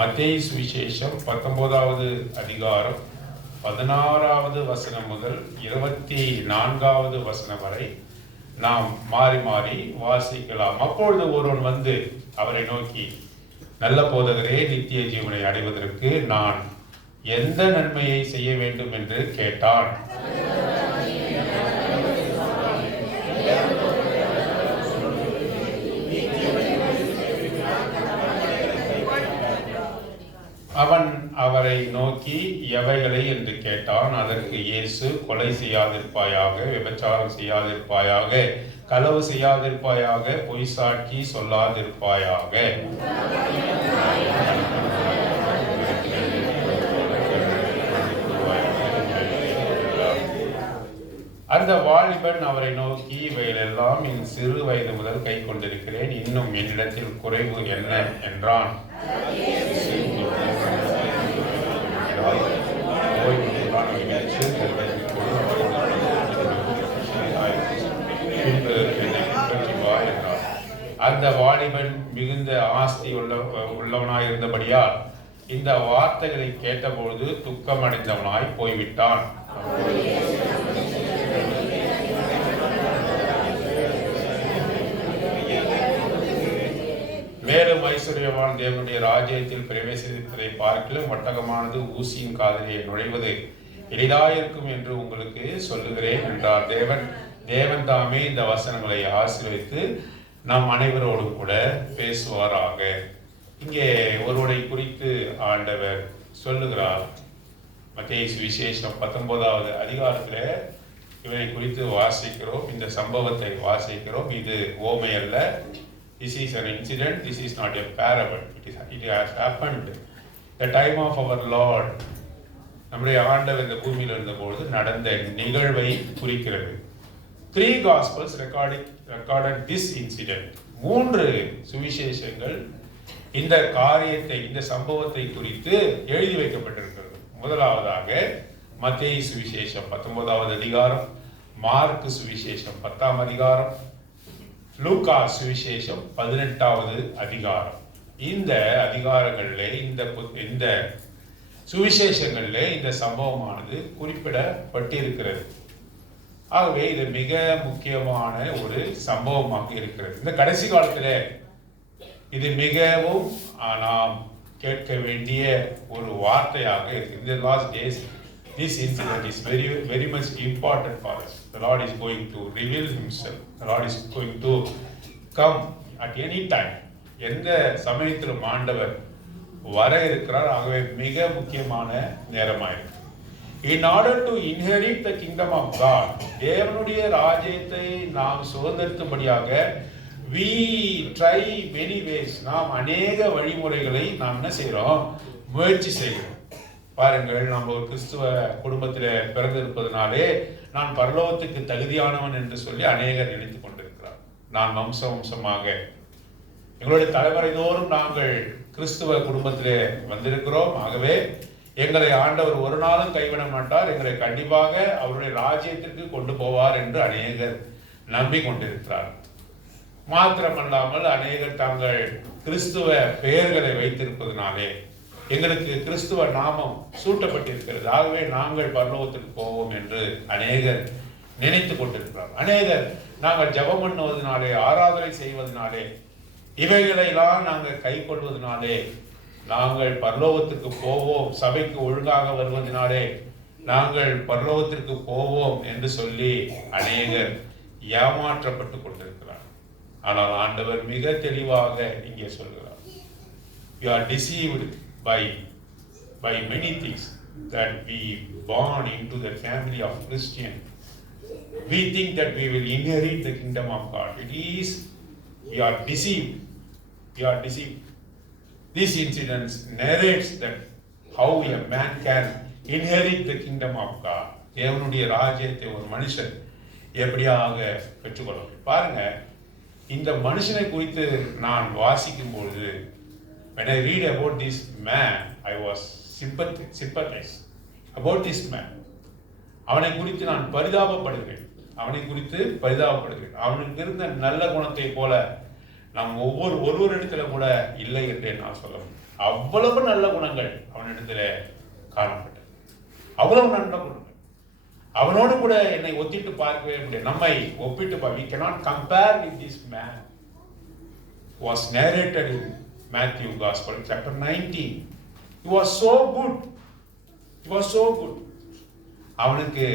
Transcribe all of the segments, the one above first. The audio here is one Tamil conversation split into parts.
மத்தேயு சுவிசேஷம் 19வது அதிகாரம் 16வது வசனம் முதல் 24வது வசனம் வரை நாம் மாறி மாறி வாசிக்கலாம். அப்பொழுது ஒருவன் வந்து அவரை நோக்கி, நல்ல போதகரே, நித்திய ஜீவனை அடைவதற்கு நான் எந்த நன்மையை செய்ய வேண்டும் என்று கேட்டான். அவன் அவரை நோக்கி எவைகளை என்று கேட்டான். அதற்கு இயேசு, கொலை செய்யாதிருப்பாயாக, விபச்சாரம் செய்யாதிருப்பாயாக, களவு செய்யாதிருப்பாயாக, பொய் சாட்சி சொல்லாதிருப்பாயாக. அந்த வாலிபன் அவரை நோக்கி, இவைகளெல்லாம் என் சிறு வயது முதல் கை கொண்டிருக்கிறேன், இன்னும் என்னிடத்தில் குறைவு என்ன என்றான். அந்த வாலிபன் மிகுந்த ஆஸ்தி உள்ளவனாய் இருந்தபடியால் இந்த வார்த்தைகளை கேட்டபொழுது துக்கமடைந்தவனாய் போய்விட்டான். மேலும் ஐஸ்வர்யவான் தேவனுடைய ராஜ்யத்தில் பிரவேசிப்பதை பார்க்கலும் ஒட்டகமானது ஊசியின் காதலியை நுழைவது எளிதாயிருக்கும் என்று உங்களுக்கு சொல்லுகிறேன் என்றார். தேவன் தாமே இந்த வசனங்களை ஆசீர்வதித்து நாம் அனைவரோடும் கூட பேசுவாராக. இங்கே ஒருவரை குறித்து ஆண்டவர் சொல்லுகிறார். மத்தேயு சுவிசேஷம் 19வது அதிகாரத்தில் இவனை குறித்து வாசிக்கிறோம். இந்த சம்பவத்தை வாசிக்கிறோம். இது ஓமை அல்ல. This is an incident. This is not a parable. It has happened the time of our Lord. நம்முடைய ஆண்டவர் இந்த பூமியில் இருந்தபொழுது நடந்த நிகழ்வை குறிக்கிறது. 3 Gospels recorded this incident. 3 சுவிசேஷங்கள் இந்த காரியத்தை, இந்த சம்பவத்தை குறித்து எழுதி வைக்கப்பட்டிருக்கிறது. முதலாவதாக மத்தேயு சுவிசேஷம் 19வது அதிகாரம், மார்க்கு சுவிசேஷம் 10ஆம் அதிகாரம், லூக்கா சுவிசேஷம் 18வது அதிகாரம். இந்த அதிகாரங்களிலே, இந்த சுவிசேஷங்களிலே இந்த சம்பவமானது குறிப்பிடப்பட்டிருக்கிறது. ஆகவே இது மிக முக்கியமான ஒரு சம்பவமாக இருக்கிறது. இந்த கடைசி காலத்தில் இது மிகவும் நாம் கேட்க வேண்டிய ஒரு வார்த்தையாக இருக்கு. In the last days, this incident is very, very much important for us. The Lord is going to reveal Himself. The Lord is going to come at any time. எந்த சமயத்திலும் ஆண்டவர் வர இருக்கிறார். ஆகவே மிக முக்கியமான நேரமாயிருக்கு. In order to inherit the kingdom of God, தேவனுடைய ராஜ்யத்தை நாம் சுதந்திரிக்கும்படியாக we try many ways. நாம் அநேக வழிமுறைகளை நாம் என்ன செய்கிறோம்? முயற்சி செய்கிறோம். பாருங்கள், நாம் ஒரு கிறிஸ்துவ குடும்பத்தில் பிறந்திருப்பதனாலே நான் பரலோகத்துக்கு தகுதியானவன் என்று சொல்லி அநேகர் நினைத்து கொண்டிருக்கிறார். நான் வம்சமாக எங்களுடைய தலைமுறை தோறும் நாங்கள் கிறிஸ்துவ குடும்பத்திலே வந்திருக்கிறோம். ஆகவே எங்களை ஆண்டவர் ஒரு நாளும் கைவிட மாட்டார், எங்களை கண்டிப்பாக அவருடைய ராஜ்யத்திற்கு கொண்டு போவார் என்று அநேகர் நம்பிக்கொண்டிருக்கிறார். மாத்திரமல்லாமல் அநேகர் தாங்கள் கிறிஸ்துவ பெயர்களை வைத்திருப்பதனாலே எங்களுக்கு கிறிஸ்துவ நாமம் சூட்டப்பட்டிருக்கிறது, ஆகவே நாங்கள் பரலோகத்திற்கு போவோம் என்று அநேகர் நினைத்து கொண்டிருக்கிறார். அநேகர் நாங்கள் ஜெபம் பண்ணுவதனாலே, ஆராதனை செய்வதனாலே, இவைகளெல்லாம் நாங்கள் கை கொள்வதனாலே நாங்கள் பரலோகத்திற்கு போவோம், சபைக்கு ஒழுங்காக வருவதனாலே நாங்கள் பரலோகத்திற்கு போவோம் என்று சொல்லி அநேகர் ஏமாற்றப்பட்டு கொண்டிருக்கிறார். ஆனால் ஆண்டவர் மிக தெளிவாக இங்கே சொல்கிறார், you are deceived by many things that we born into the family of Christian. We think that we will inherit the kingdom of God. You are deceived. You are deceived. This incident narrates that how a man can inherit the kingdom of God. தேவனுடைய ராஜ்யத்தை ஒரு மனுஷன் எப்படியாக பெற்றுக்கொள்ள. பாருங்க, இந்த மனுஷனை குறித்து நான் வாசிக்கும் பொழுது, when I read about this man, I was sympathized about this man. அவனை குறித்து நான் பரிதாபப்படுகிறேன். அவனுக்கு இருந்த நல்ல குணத்தை போல நாம் ஒவ்வொருவரிடத்துல கூட இல்லை என்றே நான் சொல்ல. அவ்வளவு நல்ல குணங்கள் அவனிடத்துல காணப்பட்டது. அவ்வளவு நல்ல குணங்கள். அவனோடு கூட என்னை ஒத்திட்டு பார்க்கவே முடியாது. நம்மை ஒப்பிட்டு we cannot compare with this man who was narrated in Matthew Gospel chapter 19. He was so good. He was so good. அவனுக்கு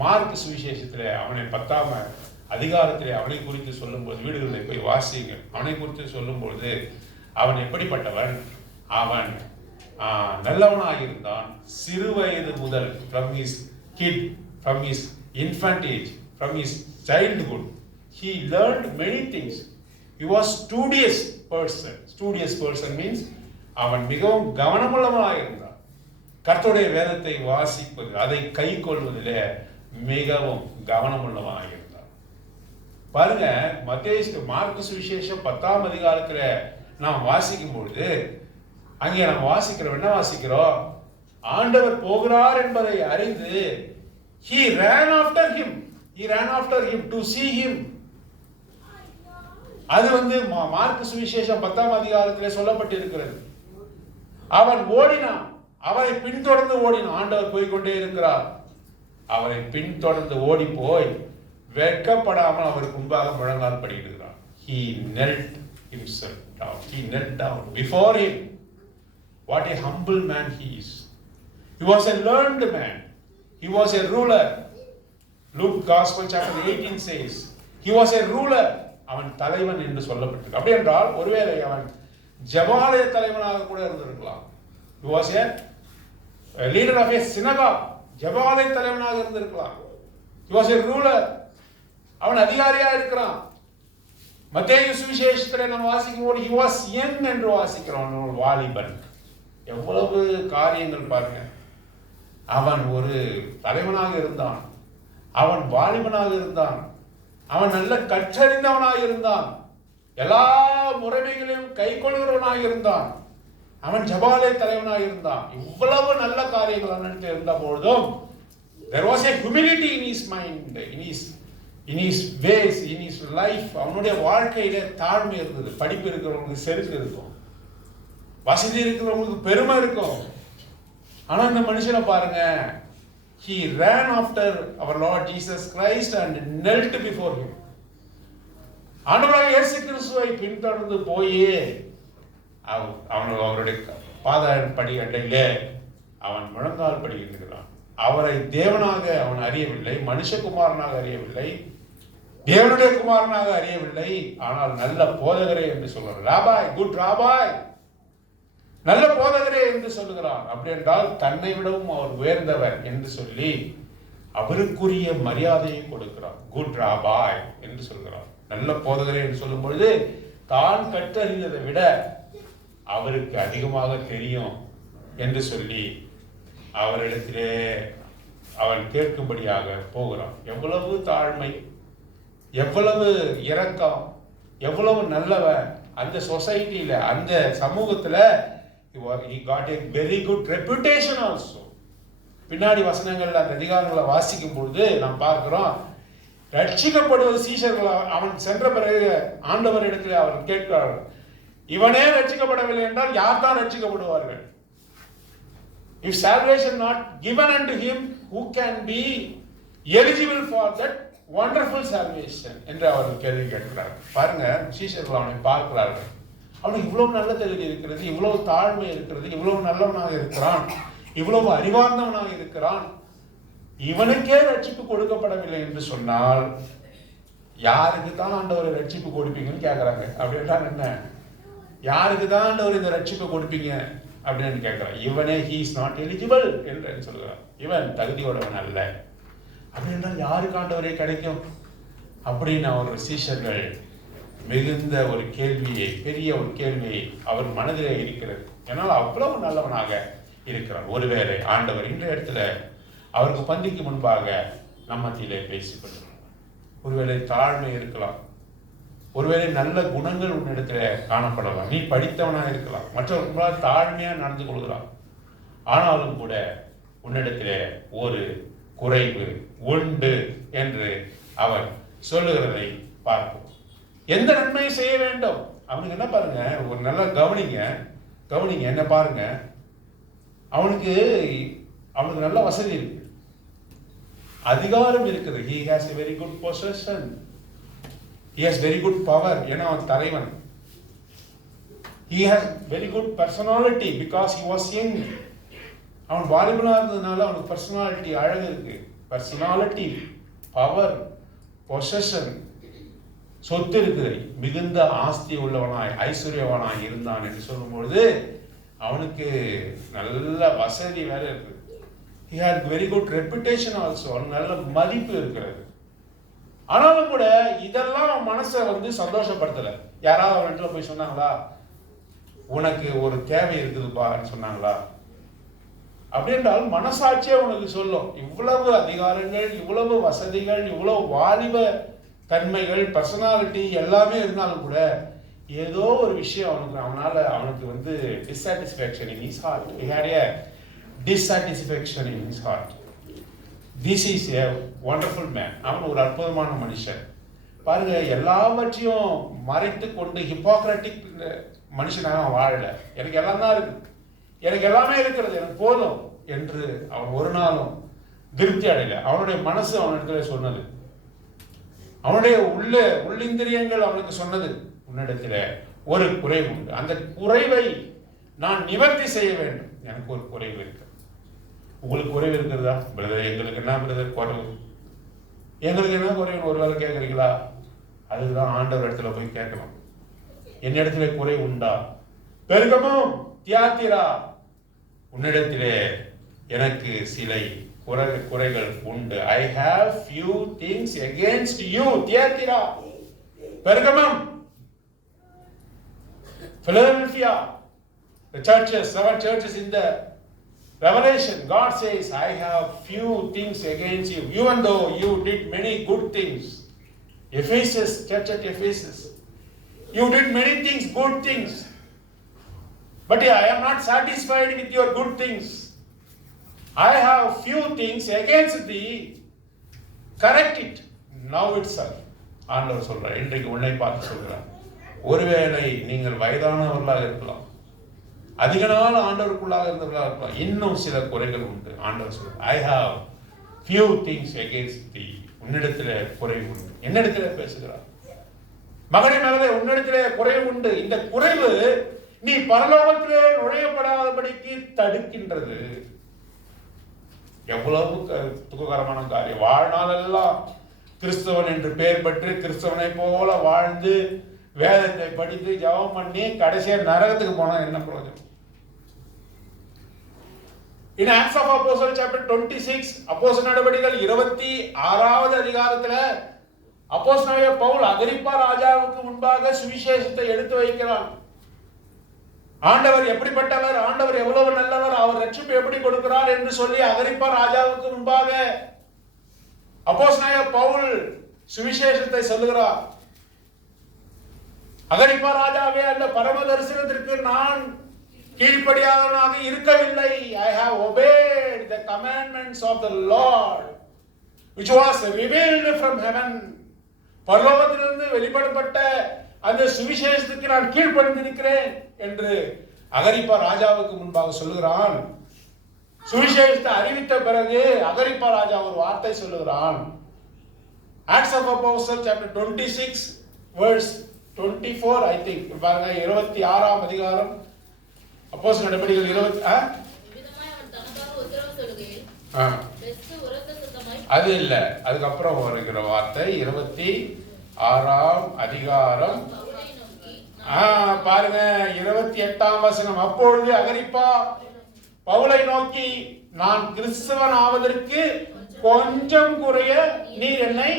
மார்க் சுவிசேஷத்தில் அவனை 10ஆம் அதிகாரத்தில் அவனை குறித்து சொல்லும்போது, வீடுகளில் போய் வாசிங்க, அவனை குறித்து சொல்லும்போது அவன் எப்படிப்பட்டவன், அவன் நல்லவனாக இருந்தான். சிறு வயது முதல், from his kid, from his infant age, from his childhood, he learned many things. He was studious person. Studious person means அவன் மிகவும் கவனமுள்ளவனாக இருந்தான். கர்த்தருடைய வேதத்தை வாசிப்பது, அதை கை கொள்வதிலே மிகவும் கவனமுள்ளவனாக இருந்தான். பாருங்க, மார்க்கு சுவிசேஷம் 10ஆம் அதிகாரத்தில் நாம் வாசிக்கும் பொழுது அங்கே நாம் வாசிக்கிறோம், என்ன வாசிக்கிறோம்? ஆண்டவர் போகிறார் என்பதை அறிந்து he ran after him. He ran after him to see him. அது மார்க்கு சுவிசேஷம் 10ஆம் அதிகாரத்தில் சொல்லப்பட்டிருக்கிறது. அவன் ஓடினான், அவரை பின்தொடர்ந்து ஓடினான். ஆண்டவர் போய்கொண்டே இருக்கிறார். அவரை பின்தொடர்ந்து ஓடி போய் வெட்கப்படாமல் அவருக்கு முன்பாக முழங்கால் படியிடுகிறார். He knelt himself down. He knelt down before him. What a humble man he is. He was a learned man. He was a ruler. Luke Gospel chapter 18 says, he was a ruler. அவன் தலைவன் என்று சொல்லப்பட்டிருக்கு. அப்படி என்றால் ஒருவேளை அவன் ஜெபாலய தலைவனாக கூட இருந்திருக்கலாம். He was a leader of a synagogue. ஜெபாலய தலைவனாக இருந்திருக்கலாம். He was a ruler. அவன் அதிகாரியா இருக்கிறான். மத்தேயு சுவிசேஷத்தில் நம்ம வாசிக்கும் போது he was young என்று வாசிக்கிறோம், வாலிபன். எவ்வளவு காரியங்கள் பாருங்க. அவன் ஒரு தலைவனாக இருந்தான், அவன் வாலிபனாக இருந்தான், அவன் நல்ல கற்றறிந்தவனாக இருந்தான், எல்லா முறைமைகளையும் கை கொள்கிறவனாக இருந்தான், அவன் ஜெபாலய தலைவனாக இருந்தான். இவ்வளவு நல்ல காரியங்கள் அவனிடத்தில் இருந்த பொழுதும் there was a humility in his mind, in his ways, in his life. அவனுடைய வாழ்க்கையில தாழ்மை இருந்தது. படிப்பு இருக்கிறவங்களுக்கு செருக்கு இருக்கும், வசதி இருக்கிறவங்களுக்கு பெருமை இருக்கும். ஆனா இந்த மனுஷனை பாருங்க, he ran after our Lord Jesus Christ and knelt before him. ஆண்டவராகிய இயேசு கிறிஸ்துவை பின்தொடர்ந்து போயே அவருடைய பாதப்படி அண்டையிலே அவன் முழங்கால் படிக்கிறான். அவரை தேவனாக அவன் அறியவில்லை, மனுஷகுமாரனாக அறியவில்லை, தேவனுடைய குமாரனாக அறியவில்லை. ஆனால் நல்ல போதகரே என்று சொல்கிறார். ராபாய், குட் ராபாய், நல்ல போதகரே என்று சொல்லுகிறான். அப்படி என்றால் தன்னை விடவும் அவர் உயர்ந்தவர் என்று சொல்லி அவருக்குரிய மரியாதையை கொடுக்கிறார். குட் ராபாய் என்று சொல்கிறார். நல்ல போதகரே என்று சொல்லும் பொழுது தான் கற்றறிந்ததை விட அவருக்கு அதிகமாக தெரியும் என்று சொல்லி அவரிடத்திலே அவன் கேட்கும்படியாக போகிறான். எவ்வளவு தாழ்மை, எவ்வளவு இரக்கம், எவ்வளவு நல்லவன். அந்த சொசைட்டியில, அந்த சமூகத்துல he got a very good reputation also. பின்னாடி வசனங்கள்ல அந்த அதிகாரங்களை வாசிக்கும் பொழுது நாம் பார்க்கிறோம், ரட்சிக்கப்படுவது சீஷர்கள். அவன் சென்ற பிறகு ஆண்டவர் இடத்துல அவர் கேட்கிறார், இவனே ரட்சிக்கப்படவில்லை என்றால் யார் தான் ரட்சிக்கப்படுவார்கள்? If salvation not given unto him, who can be eligible for that wonderful salvation என்று அவர் கேள்வி கேட்கிறார். பாருங்க, சீஷர்கள் அவனை பார்க்கிறார்கள். அவனுக்கு இவ்வளவு நல்ல தகுதி இருக்கிறது, இவ்வளவு தாழ்மை இருக்கிறது, இவ்வளவு நல்லவனாக இருக்கிறான், இவ்வளவு அறிவார்ந்தவனாக இருக்கிறான், இவனுக்கே ரட்சிப்பு கொடுக்கப்படவில்லை என்று சொன்னால் யாருக்கு தான் ஆண்டவரை ரட்சிப்பு கொடுப்பீங்கன்னு கேட்கிறாங்க. அப்படின்னா என்ன, யாருக்கு தான் ஆண்டவர் இந்த ரட்சிப்பு கொடுப்பீங்க அப்படின்னு கேட்கிறான். இவனே he is not eligible என்று சொல்கிறான். இவன் தகுதியோடவன் அல்ல. அப்படி என்றால் யாருக்கு ஆண்டவரே கிடைக்கும் அப்படின்னு அவர் சீஷர்கள் மிகுந்த ஒரு கேள்வியை, பெரிய ஒரு கேள்வியை அவர் மனதிலே இருக்கிறது. ஏன்னால் அவ்வளவு நல்லவனாக இருக்கிறார். ஒருவேளை ஆண்டவர் இந்த இடத்துல அவருக்கு பந்திக்கு முன்பாக நம்மத்திலே பேசிக்கொண்டிருக்கிறார். ஒருவேளை தாழ்மை இருக்கலாம், ஒருவேளை நல்ல குணங்கள் உன்னிடத்துல காணப்படலாம், நீ படித்தவனாக இருக்கலாம், மற்றவர்களால் தாழ்மையா நடந்து கொள்கிறான். ஆனாலும் கூட உன்னிடத்திலே ஒரு குறைவு உண்டு என்று அவர் சொல்லுகிறதை பார்ப்போம். எந்த நன்மையை செய்ய வேண்டும்? அவனுக்கு என்ன பாருங்க, ஒரு நல்ல கவனிங்க. கவனிங்க, என்ன பாருங்க, அவனுக்கு நல்ல வசதி இருக்கு, அதிகாரம் இருக்குது. he has a very good possession, he has very good power. ஏன்னா அவன் தலைவன். he has very good personality because he was young. அவன் வாலிபனா இருந்ததுனால அவனுக்கு பர்சனாலிட்டி அழகு இருக்கு. பர்சனாலிட்டி, பவர், பொசஷன், சொத்து இருக்குது. மிகுந்த ஆஸ்தி உள்ளவனாய் ஐஸ்வர்யவனாய் இருந்தான் என்று சொல்லும்பொழுது அவனுக்கு நல்ல வசதி வேற இருக்கு. he had very good reputation also. அவனுக்கு நல்ல மதிப்பு இருக்கிறது. ஆனாலும் கூட இதெல்லாம் மனசை சந்தோஷப்படுத்தல. யாராவது அவன்கிட்ட போய் சொன்னாங்களா, உனக்கு ஒரு தேவை இருக்குதுப்பான்னு சொன்னாங்களா? அப்படி என்றால் மனசாட்சியே உனக்கு சொல்லும், இவ்வளவு அதிகாரங்கள், இவ்வளவு வசதிகள், இவ்வளவு வாலிப தன்மைகள், பர்சனாலிட்டி எல்லாமே இருந்தாலும் கூட ஏதோ ஒரு விஷயம் அவனுக்கு dissatisfaction in his heart. He had a dissatisfaction in his heart. This is a wonderful man. அவன் ஒரு அற்புதமான மனுஷன். பாருங்க, எல்லாவற்றையும் மறைத்து கொண்டு ஹிப்போக்ரட்டிக் மனுஷனாக வாழல. எனக்கு எல்லாம் தான் இருக்கு, எனக்கு எல்லாமே இருக்கிறது, எனக்கு போதும் என்று அவன் ஒரு நாளும் திருப்தி அடையல. அவனுடைய மனசு அவனிடத்துல சொன்னது, அவனுடைய உள்ளிந்திரியங்கள் அவனுக்கு சொன்னது, உன்னிடத்துல ஒரு குறைவு உண்டு, அந்த குறைவை நான் நிவர்த்தி செய்ய வேண்டும். எனக்கு ஒரு குறைவு இருக்கு. உங்களுக்கு குறைவு இருக்கிறதா? பிரதர், எங்களுக்கு என்ன பிரதர் குறைவு? எங்களுக்கு என்ன குறைவு ஒரு வேலை கேட்குறீங்களா? அதுதான் ஆண்டவர் இடத்துல போய் கேட்கணும். என்னிடத்துல குறை உண்டா? பெருகமும் தியாத்திரா, உன்னிடத்திலே எனக்கு சில குறைகள் உண்டு. I have few things against you. தியாத்திரா, பெருகமம், Philadelphia, the churches, 7 churches in the Revelation, God says, I have few things against you, even though you did many good things. Ephesus, church at Ephesus, you did many things, good things, but I am not satisfied with your good things. I have few things against thee, correct it now itself. ஆண்டவர் சொல்றார், இன்றைக்கு உன்னை பார்த்து சொல்றார். ஒருவேளை நீங்கள் வயதானவர்களாக இருக்கலாம், அதிக நாள் ஆண்டவருக்குள்ளாக இருந்தவர்களாக இருக்கலாம், இன்னும் சில குறைகள் உண்டு. ஆண்டவர் சொல்றார், I have few things against thee. உன்னிடத்திலே குறைவு உண்டு. என்னிடத்திலே பேசுகிறார், மகனே மகளே, உன்னிடத்திலே குறைவு உண்டு. இந்த குறைவு நீ பரலோகத்திலே நுழையப்படாதபடிக்கு தடுக்கின்றது. எவ்வளவு துக்ககரமான காரியம். வாழ்நாளெல்லாம் கிறிஸ்தவன் என்று பெயர் பெற்று கிறிஸ்தவனை போல வாழ்ந்து வேதத்தை படித்து ஜெபம் பண்ணி கடைசியா நரகத்துக்கு போனா என்ன பிரயோஜனம்? In Acts of Apostles chapter 26, அப்போஸ்தலர் நடவடிக்கைகள் 26வது அதிகாரத்துல அப்போஸ்தலனாகிய பவுல் அகிரிப்பா ராஜாவுக்கு முன்பாக சுவிசேஷத்தை எடுத்து வைக்கிறான். ஆண்டவர் எப்படிப்பட்டவர், ஆண்டவர் எவ்வளவு நல்லவர், அவர் ரட்சிப்பு எப்படி கொடுக்கிறார் என்று சொல்லி அகிரிப்பா ராஜாவுக்கு முன்பாக அப்போஸ்தலனாகிய பவுல் சுவிசேஷத்தை சொல்லுகிறார். அகிரிப்பா ராஜாவே, அந்த பரம தரிசனத்திற்கு நான் கீழ்ப்படியாதவனாக இருக்கவில்லை. I have obeyed the commandments of the Lord which was revealed from heaven. பரலோகத்திலிருந்து வெளிப்படப்பட்ட அந்த சுவிசேஷத்துக்கு நான் கீழ்ப்படிந்திருக்கிறேன் என்று அகிரிப்பா ராஜாவுக்கு முன்பாக சொல்லுகிறான். சுவிசேஷத்தை அறிவித்த பிறகு அகிரிப்பா ராஜா ஒரு வார்த்தை சொல்லுகிறான். Acts of Apostles chapter 26 verse 24, I think. பாருங்க, 26ஆம் அதிகாரம் அப்போஸ்தலர் நடவடிக்கைகள் 20 அது இல்ல, அதுக்கப்புறம் வருகிற வார்த்தை 26ஆம் அதிகாரம் பாருங்க, 28ஆம் வசனம். அப்பொழுது அகிரிப்பா பவுலை நோக்கி, நான் கிறிஸ்தவன் ஆவதற்கு கொஞ்சம் குறைய நீர் என்னை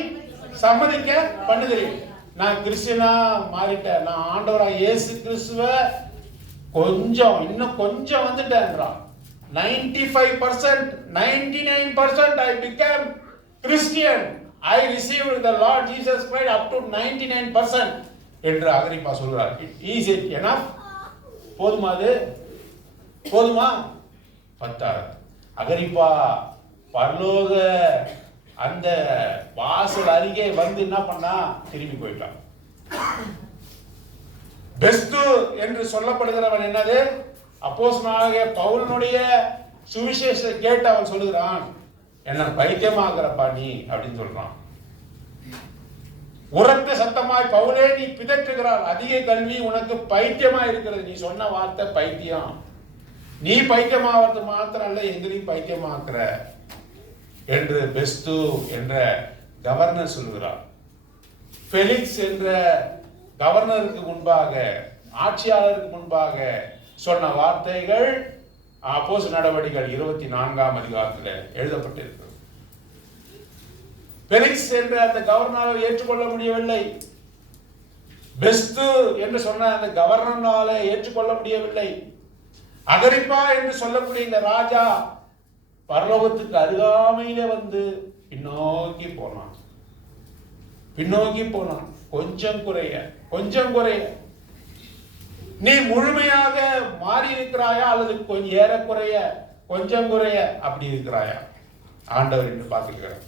சம்மதிக்க பண்ணுகிறேன். நான் கிறிஸ்டியனா மாறிட்டேன், நான் ஆண்டவராக இயேசு கிறிஸ்துவ இன்னும் கொஞ்சம் வந்துட்டேன்றான். 95%, 99% I became Christian. I received the Lord Jesus Christ up to 99% என்று அகிரிப்பா சொல்கிறார். Is it enough? போதுமா? அது போதுமா? பத்தாது. அகிரிப்பா பரலோக அந்த வாசல் அருகே வந்து என்ன பண்ணா, திரும்பி போயிட்டான். பெஸ்து என்று சொல்லப்படுகிறவன் என்னது? அப்போஸ்தலனாகிய பவுலினுடைய சுவிசேஷத்தை கேட்டு அவன் சொல்லுகிறான், என்ன பைத்தியமாகிறப்பா நீ அப்படின்னு சொல்றான். உரத்த சத்தமாய், பவுலே நீ பிதற்றுகிறாள், அதிக கல்வி உனக்கு பைத்தியமா இருக்கிறது. நீ சொன்ன வார்த்தை பைத்தியம். நீ பைத்தியமாவது மாத்திரம் அல்ல, எங்களையும் பைத்தியமாக்குற என்று பெஸ்து என்ற கவர்னர் சொல்லுகிறார். ஃபெலிக்ஸ் என்ற கவர்னருக்கு முன்பாக, ஆட்சியாளருக்கு முன்பாக சொன்ன வார்த்தைகள் அப்போஸ்தலர் நடவடிக்கைகள் 24ஆம் அதிகாரத்தில் எழுதப்பட்டிருக்கிறது. பெலிக்ஸ் என்ற அந்த கவர்னரால் ஏற்றுக்கொள்ள முடியவில்லை. பெஸ்து என்று சொன்ன அந்த கவர்னரால ஏற்றுக்கொள்ள முடியவில்லை. அகரிப்பா என்று சொல்லக்கூடிய இந்த ராஜா பரலோகத்துக்கு அருகாமையிலே வந்து பின்னோக்கி போனான். கொஞ்சம் குறைய நீ முழுமையாக மாறி இருக்கிறாயா அல்லது கொஞ்சம் ஏறக்குறைய கொஞ்சம் குறைய அப்படி இருக்கிறாயா? ஆண்டவர் என்று பார்த்துக்கிறார்.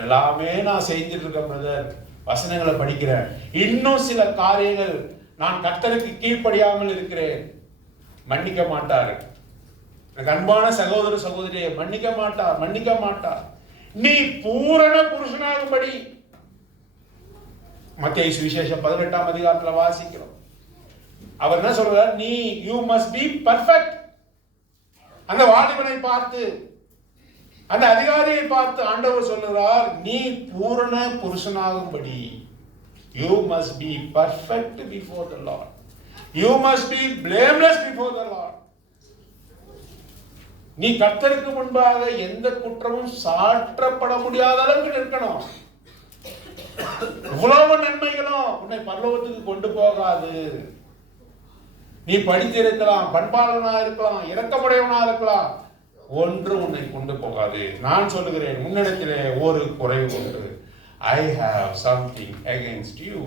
எல்லாமே நான் செஞ்சிட்டு இருக்கேன் பிரதர், வசனங்களை படிக்கிறேன், இன்னும் சில காரியங்கள் நான் கர்த்தருக்கு கீழ்ப்படியாமல் இருக்கிறேன். மன்னிக்க மாட்டார். அன்பான சகோதர சகோதரியை மன்னிக்க மாட்டார். நீ பூரண புருஷனாகும்படி மத்தேயு சுவிசேஷம் 18ஆம் அதிகாரத்தில் வாசிக்கிறோம். அவர் என்ன சொல்றார்? நீ யூ மஸ்ட் பி பர்ஃபெக்ட். அந்த வாலிபனை பார்த்து, அந்த அதிகாரியை பார்த்து ஆண்டவர் சொல்லுகிறார், நீ பூரண புருஷனாகும்படி you must be perfect before the Lord. You must be blameless before the Lord. நீ கர்த்தருக்கு முன்பாக எந்த குற்றமும் சாற்றப்பட முடியாத அளவுக்கு இருக்கணும். இவ்வளவு நன்மைகளும் உன்னை பரலோகத்துக்கு கொண்டு போகாது. நீ படித்திருக்கலாம், பண்பாளனா இருக்கலாம், இரக்கமுடையவனா இருக்கலாம், ஒன்று உன்னை கொண்டு போகாது. நான் சொல்லுகிறேன், உன்னிடத்திலே ஒரு குறைவு உண்டு. I have something against you,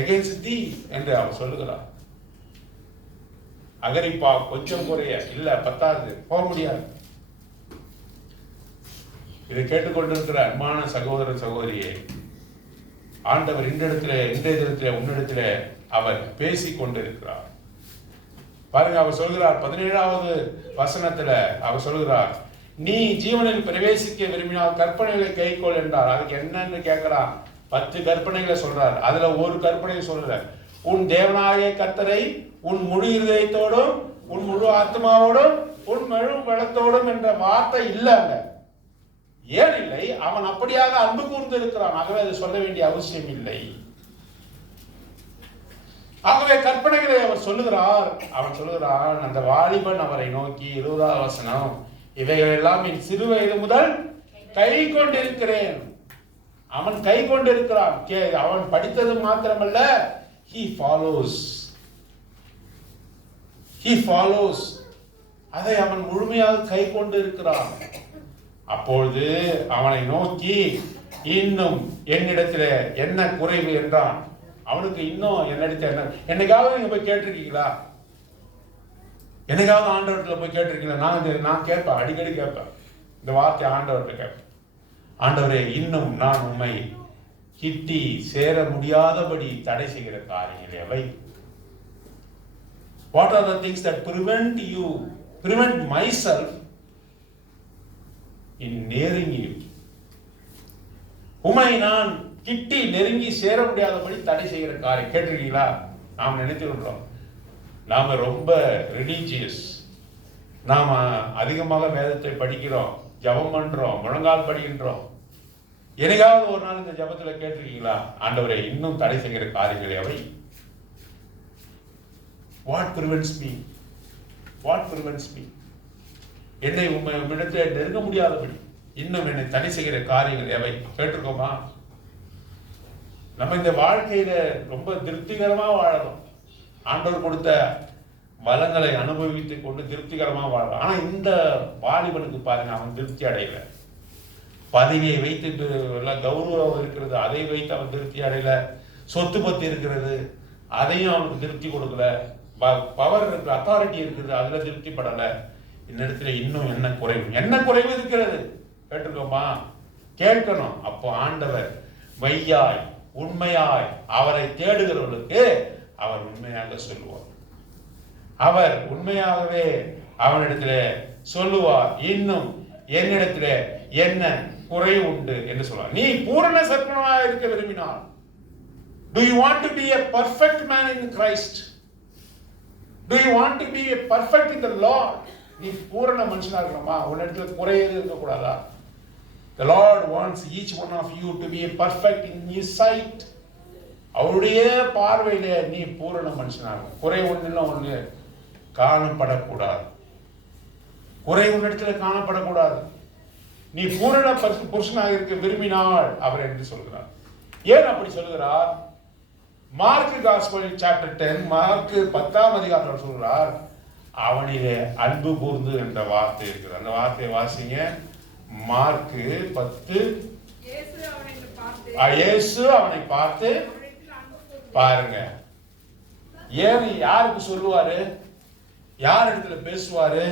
against thee என்று அவர் சொல்லுகிறார். அகரிப்பா கொஞ்சம் குறைய இல்ல, பத்தாது, போக முடியாது. இதை கேட்டுக்கொண்டிருக்கிற அன்பான சகோதர சகோதரியே, ஆண்டவர் இன்றைய தினத்திலே உன்னிடத்திலே அவர் பேசிக் கொண்டிருக்கிறார். பாருங்க, அவர் சொல்கிறார் 17வது வசனத்துல அவர் சொல்கிறார், நீ ஜீவனில் பிரவேசிக்க விரும்பினால் கற்பனைகளை கைக்கொள் என்றார். அதுக்கு என்னன்னு கேட்கிறான். 10 கற்பனைகளை சொல்றார். அதுல ஒரு கற்பனை சொல்ற, உன் தேவனாகிய கர்த்தரை உன் முழு இருதயத்தோடும், உன் முழு ஆத்மாவோடும், உன் முழு பலத்தோடும் என்ற வார்த்தை இல்லைங்க. ஏன் இல்லை? அவன் அப்படியாக அன்பு கூர்ந்து இருக்கிறான். ஆகவே அதை சொல்ல வேண்டிய அவசியம் இல்லை. ஆகவே கற்பனைகளை அவர் சொல்லுகிறார். அவன் சொல்லுகிறான், அந்த வாலிபன் அவரை நோக்கி 20வது வசனம், இவைகள் எல்லாம் என் சிறு வயது முதல் கை கொண்டிருக்கிறேன். அவன் கை கொண்டிருக்கிறான். அவன் படித்தது மாத்திரமல்ல, he follows. அதை அவன் முழுமையாக கை கொண்டு இருக்கிறான். அப்பொழுது அவனை நோக்கி, இன்னும் என்னிடத்துல என்ன குறைவு என்றான். அவனுக்கு இன்னும் என்னிடத்துல என்ன, என்னைக்காவது நீங்க போய் கேட்டிருக்கீங்களா? என்னைக்காவது ஆண்டவர்கிட்ட போய் கேட்டிருக்கீங்களா? நான் கேட்பேன், அடிக்கடி கேட்பேன் இந்த வார்த்தை ஆண்டவர்கிட்ட கேட்பேன். ஆண்டவரே, இன்னும் நான் உம்மை கிட்டி சேர முடியாதபடி தடை செய்கிற காரியங்கள் எவை? What are the things that prevent myself in nearing you? உம்மை நான் கிட்டி நெருங்கி சேர முடியாதபடி தடை செய்கிற காரியம். கேட்டிருக்கீங்களா? நாம் நினைத்து விடுறோம், நாம ரொம்ப ரிலீஜியஸ், நாம அதிகமாக வேதத்தை படிக்கிறோம், ஜபம் பண்றோம், முழங்கால் படிக்கின்றோம். என்னைக்காவது ஒரு நாள் இந்த ஜபத்துல கேட்டிருக்கீங்களா, ஆண்டவரே இன்னும் தடை செய்கிற காரியங்கள் எவை? What prevents me? என்னை உம்மிடத்தை நெருங்க முடியாதபடி இன்னும் என்னை தடை செய்கிற காரியங்கள் எவை? கேட்டிருக்கோமா? நம்ம இந்த வாழ்க்கையில ரொம்ப திருப்திகரமா வாழணும். ஆண்டவர் கொடுத்த வளங்களை அனுபவித்துக் கொண்டு திருப்திகரமா வாழலாம். ஆனா இந்த வாலிபனுக்கு பாருங்க, அவன் திருப்தி அடையல. பதவியை வைத்து கௌரவம் இருக்கிறது, அதை வைத்து அவன் திருப்தி அடையல. சொத்து பத்தி இருக்கிறது, அதையும் அவனுக்கு திருப்தி கொடுக்கல. பவர் இருக்கு, அத்தாரிட்டி இருக்குது, அதுல திருப்தி படல. இன்னிடத்துல இன்னும் என்ன குறைவு இருக்கிறது? கேட்டிருக்கோமா? கேட்கணும். அப்போ ஆண்டவர் மெய்யாய் உண்மையாய் அவரை தேடுகிறவர்களுக்கு அவர் உண்மையாக சொல்லுவார். அவர் உண்மையாகவே அவனிடத்துல சொல்லுவார், இன்னும் என்னிடத்துல என்ன குறை உண்டு என்று சொல்வார். நீ பூரண சர்ப்பனமாக இருக்க விரும்பினார். Do you want to be a perfect man in Christ? Do you want to be a perfect in the Lord? நீ பூரண மனுஷனா இருக்கணுமா? உன்னிடத்துல குறை இருக்க கூடாதா? The Lord wants each one of you to be a perfect in His sight. அவருடைய பார்வையில நீ பூரண மனுஷனாக, குறை ஒண்ணு காணப்படக்கூடாது. குறை உன்னிடத்துல காணப்படக்கூடாது. நீ பூரண புருஷனாக இருக்க விரும்பினால் அவர் என்று சொல்கிறார். ஏன் அப்படி சொல்கிறார்? மார்க் காஸ்பல் சாப்டர் 10 மார்க் 10ஆம் அதிகாரத்தில் சொல்கிறார், அவனிலே அன்பு கூர்ந்து என்ற வார்த்தை இருக்குது. அந்த வார்த்தையை வாசிங்க. மார்க் 10. இயேசு அவனை பார்த்து பாருங்க. ஏன் யாருக்கு சொல்லுவாரு? யார் இடத்துல பேசுவாரு?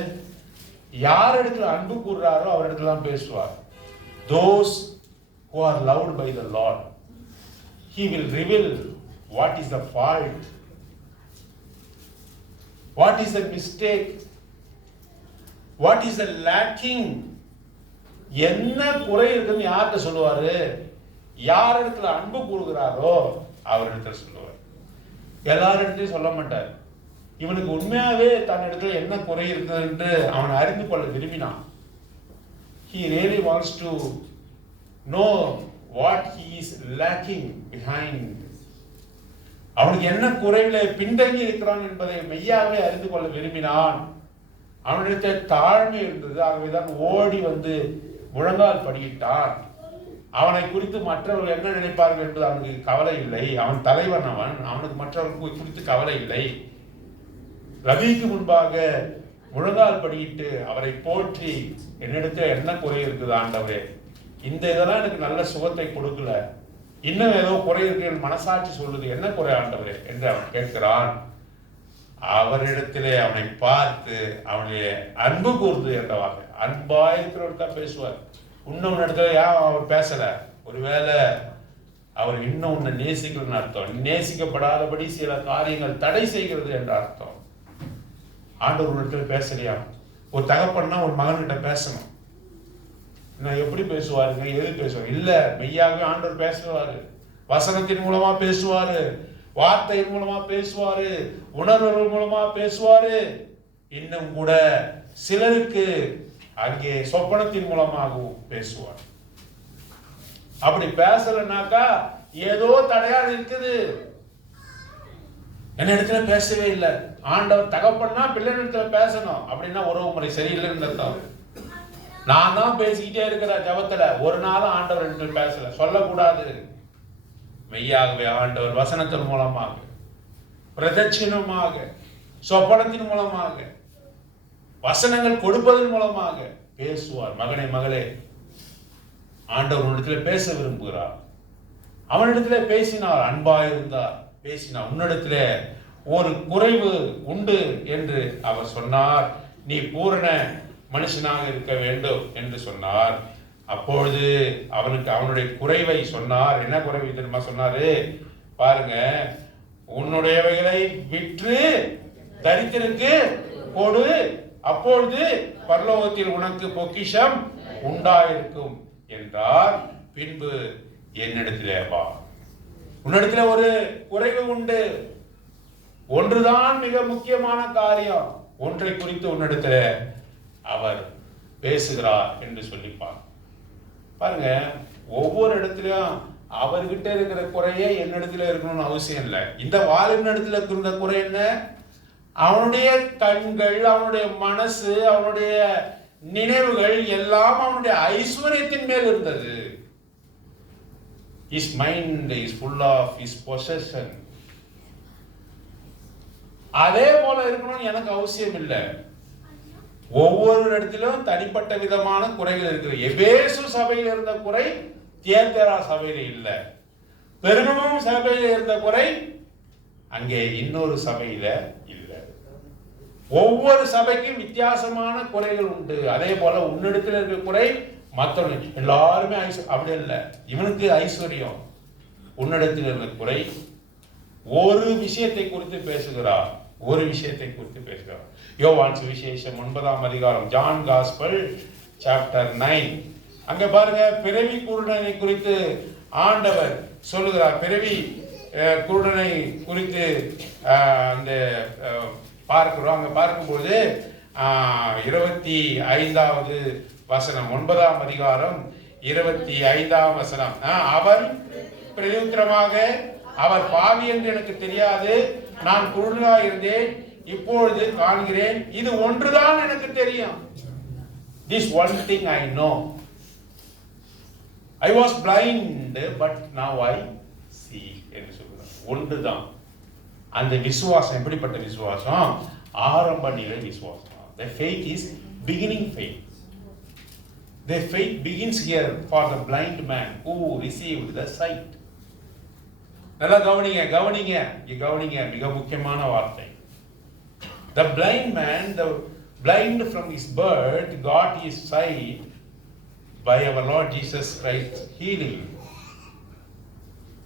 யார் இடத்துல அன்பு கூறுறாரோ அவர் இடத்துல தான் பேசுவார். Those who are loved by the Lord, He will reveal what is the fault, what is the mistake, what is the lacking. என்ன குறை இருக்குன்னு யார்கிட்ட சொல்லுவாரு? யார் இடத்துல அன்பு கூறுகிறாரோ அவர் இடத்துல சொல்லுவார். எல்லாரிடத்தையும் சொல்ல மாட்டார். இவனுக்கு உண்மையாவே தன் இடத்துல என்ன குறை இருக்குது என்று அவன் அறிந்து கொள்ள விரும்பினான். He really wants to know what he is lacking behind. அவனுக்கு என்ன குறையில பின்தங்கி இருக்கிறான் என்பதை மெய்யாகவே அறிந்து கொள்ள விரும்பினான். அவனிடத்தில் தாழ்மை இருந்தது. ஆகவேதான் ஓடி வந்து முழங்கால் படியிட்டான். அவனை குறித்து மற்றவர்கள் என்ன நினைப்பார்கள் என்பது அவனுக்கு கவலை இல்லை. அவன் தலைவன். அவனுக்கு மற்றவர்கள் குறித்து கவலை இல்லை. ரவிக்கு முன்பாக முழங்கால் படியிட்டு அவரை போற்றி, என்னிடத்தில் என்ன குறை இருக்குது ஆண்டவரே, இந்த இதெல்லாம் எனக்கு நல்ல சுகத்தை கொடுக்கல, இன்னும் ஏதோ குறை இருக்கு, என் மனசாட்சி சொல்லுது, என்ன குறை ஆண்டவரே என்று அவன் கேட்கிறான். அவரிடத்திலே அவனை பார்த்து அவனுடைய அன்பு கூர்ந்து என்றவாக, அன்பா இருக்கிறவர் தான் பேசுவார். இன்னும் இடத்துல ஏன் அவர் பேசல? ஒருவேளை அவர் இன்னும் உன்னை நேசிக்கிறதுன்னு அர்த்தம். நேசிக்கப்படாதபடி சில காரியங்கள் தடை செய்கிறது என்ற அர்த்தம். ஆண்டவர் ஒரு இடத்துல பேசலையா? ஒரு தகப்பன்னா ஒரு மகன்கிட்ட பேசணும். நான் எப்படி பேசுவாருங்க? எது பேசுவார்? இல்ல, மெய்யாகவே ஆண்டவர் பேசுவாரு. வசனத்தின் மூலமா பேசுவாரு, வார்த்தையின் மூலமா பேசுவாரு, உணர்வுகள் மூலமா பேசுவாரு. இன்னும் கூட சிலருக்கு அங்கே சொப்பனத்தின் மூலமாகவும் பேசுவார். அப்படி பேசலனாக்கா ஏதோ தடையா இருக்குது. என்ன இடத்துல பேசவே இல்லை. ஆண்டவர் தகப்பன்னா பிள்ளை இடத்துல பேசணும். அப்படின்னா உறவு முறை சரியில்லைன்னு அர்த்தம். நான் தான் பேசிக்கிட்டே இருக்கிற ஜபத்துல ஒரு நாளும் ஆண்டவர் இடத்துல பேசல, சொல்லக்கூடாது. மெய்யாகவே ஆண்டவர் வசனத்தின் மூலமாக, பிரதட்சிணமாக, சொப்பனத்தின் மூலமாக, வசனங்கள் கொடுப்பதன் மூலமாக பேசுவார். மகனே மகளே, ஆண்டவர் உன்னிடத்துல பேச விரும்புகிறார். அவனிடத்துல பேசினார், அன்பாயிருந்தார், பேசினார். உன்னிடத்துல ஒரு குறைவு உண்டு என்று அவர் சொன்னார். நீ பூரண மனுஷனாக இருக்க வேண்டும் என்று சொன்னார். அப்பொழுது அவனுக்கு அவனுடைய குறைவை சொன்னார். என்ன குறைவை தெரியுமா சொன்னாரு? பாருங்க, உன்னுடையவைகளை விற்று தரித்திற்கு கொடு, அப்பொழுது பரலோகத்தில் உனக்கு பொக்கிஷம் உண்டாயிருக்கும் என்றார். பின்பு என்னிடத்திலே வா. உன்னிடத்துல ஒரு குறைவு உண்டு. ஒன்றுதான் மிக முக்கியமான காரியம். ஒன்றை குறித்து உன்னிடத்துல அவர் பேசுகிறார் என்று சொல்லிப்பார். பாருங்க, ஒவ்வொரு இடத்துலயும் அவர்கிட்ட இருக்கிற குறையே என்னிடத்துல இருக்கணும்னு அவசியம் இல்லை. இந்த வாலிபன் இடத்துல இருக்கிற குறை என்ன? அவனுடைய கண்கள், அவனுடைய மனசு, அவனுடைய நினைவுகள் எல்லாம் அவனுடைய ஐஸ்வர்யத்தின் மேல் இருந்தது. His mind is full of his possession. அதே போல இருக்கணும்னு எனக்கு அவசியம் இல்லை. ஒவ்வொரு இடத்திலும் தனிப்பட்ட விதமான குறைகள் இருக்கு. எபேசு சபையில் இருந்த குறை தியத்தீரா சபையில இல்லை. பெருகமும் சபையில இருந்த குறை அங்கே இன்னொரு சபையில இல்லை. ஒவ்வொரு சபைக்கும் வித்தியாசமான குறைகள் உண்டு. அதே போல உன்னிடத்தில் இருக்கிற குறை மற்றவங்க எல்லாருமே அப்படி இல்லை. இவனுக்கு ஐஸ்வர்யம். உன்னிடத்தில் இருந்த குறை ஒரு விஷயத்தை குறித்து பேசுகிறார். ஒரு விஷயத்தை குறித்து பேசுகிறார். யோவான் சுவிசேஷம் 9ஆம் அதிகாரம், ஜான் காஸ்பல் சாப்டர் 9. அங்க பாருங்க, பிறவி குருடனை குறித்து ஆண்டவர் சொல்லுகிறார். பிறவி குருடனை குறித்து அந்த பார்க்கிறோம். அங்க பார்க்கும்போது 25வது வசனம், 9ஆம் அதிகாரம் 25ஆம் வசனம். அவர் பிரயுத்திரமாக, அவர் பாவி என்று எனக்கு தெரியாது, நான் குருடனா இருந்தேன், இப்பொழுது காண்கிறேன், இது ஒன்றுதான் எனக்கு தெரியும். This one thing I know. I was blind but now I see என்று சொல்றார். ஒன்றுதான். அந்த விசுவாசம் எப்படிப்பட்ட விசுவாசம்? ஆரம்ப நிலை விசுவாசம். The faith is beginning faith. The faith begins here for the blind man who received the sight. நல்லா கவனிங்க, மிக முக்கியமான வார்த்தை. The blind man, the blind from his birth, got his sight by our Lord Jesus Christ healing.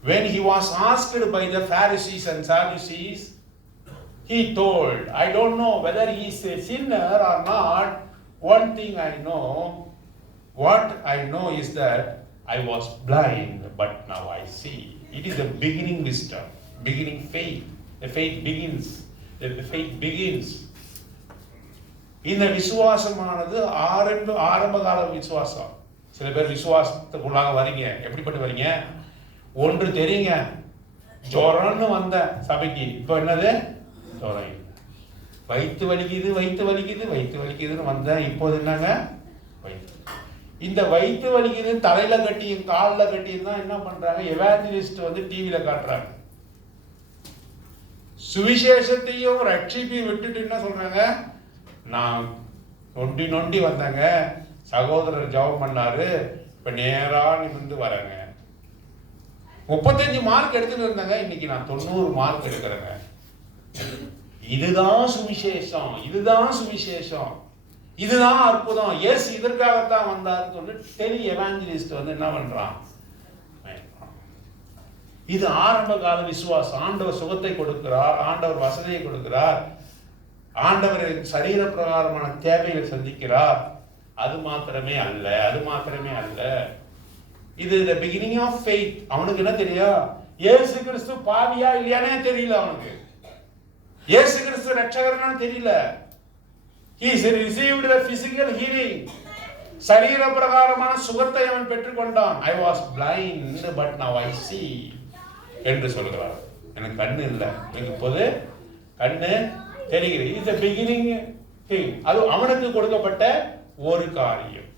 When he was asked by the Pharisees and Sadducees, he told, I don't know whether he is a sinner or not. One thing I know, what I know is that I was blind, but now I see. It is a beginning wisdom, beginning faith. The faith begins. The faith begins. இந்த விசுவாசமானது ஆரம்ப கால விசுவாசம். சில பேர் விசுவாசத்துக்குள்ளாக வரீங்க. எப்படிப்பட்டு வரீங்க? ஒன்று தெரியுங்க, ஜோரன்னு வந்த சபைக்கு, இப்போ என்னது? ஜோரம். வயிற்று வலிக்குதுன்னு வந்தேன், இப்போது என்னங்க? வயிற்று. இந்த வயிற்று வலிக்குது தலையில கட்டியும் காலில் கட்டியும் தான் என்ன பண்றாங்க? எவாஞ்சலிஸ்ட் டிவியில காட்டுறாங்க. சுவிசேஷத்தையும் ரட்சிப்பையும் விட்டுட்டு என்ன சொல்றாங்க? நான் நொண்டி வந்தாங்க, சகோதரர் ஜெபம் பண்ணாரு, இப்ப நேரா நிமிர்ந்து வரேங்க. 35 மார்க் எடுத்துட்டு இருந்தாங்க, இன்னைக்கு நான் 90 மார்க் எடுக்கிறேங்க. இதுதான் சுவிசேஷம், இதுதான் அற்புதம். எஸ், இதற்காகத்தான் வந்தாருன்னு சொல்லி டெலி எவாஞ்சலிஸ்ட் என்ன பண்றான்? இது ஆரம்ப கால விசுவாசம். ஆண்டவர் சுகத்தை கொடுக்கிறார், ஆண்டவர் வசதியை கொடுக்கிறார், ஆண்டவர் சரீர பிரகாரமான தேவைகளை சந்திக்கிறார். அது மாத்திரமே அல்ல. இது the beginning of faith. அவனுக்கு என்ன தெரியும்? இயேசு கிறிஸ்து பாவியா இல்லையானே தெரியல அவனுக்கு. இயேசு கிறிஸ்து ரட்சகர்னா தெரியல. He received the physical healing. சரீர பிரகாரமான சுகத்தை அவன் பெற்றுக்கொண்டான். I was blind but now I see என்று சொல்கிறார். எனக்கு கண்ணு இல்லை, எனக்கு இப்போது கண்ணு தெரிகிறது. It is the beginning thing. அது அவனுக்கு கொடுக்கப்பட்ட ஒரு காரியம்.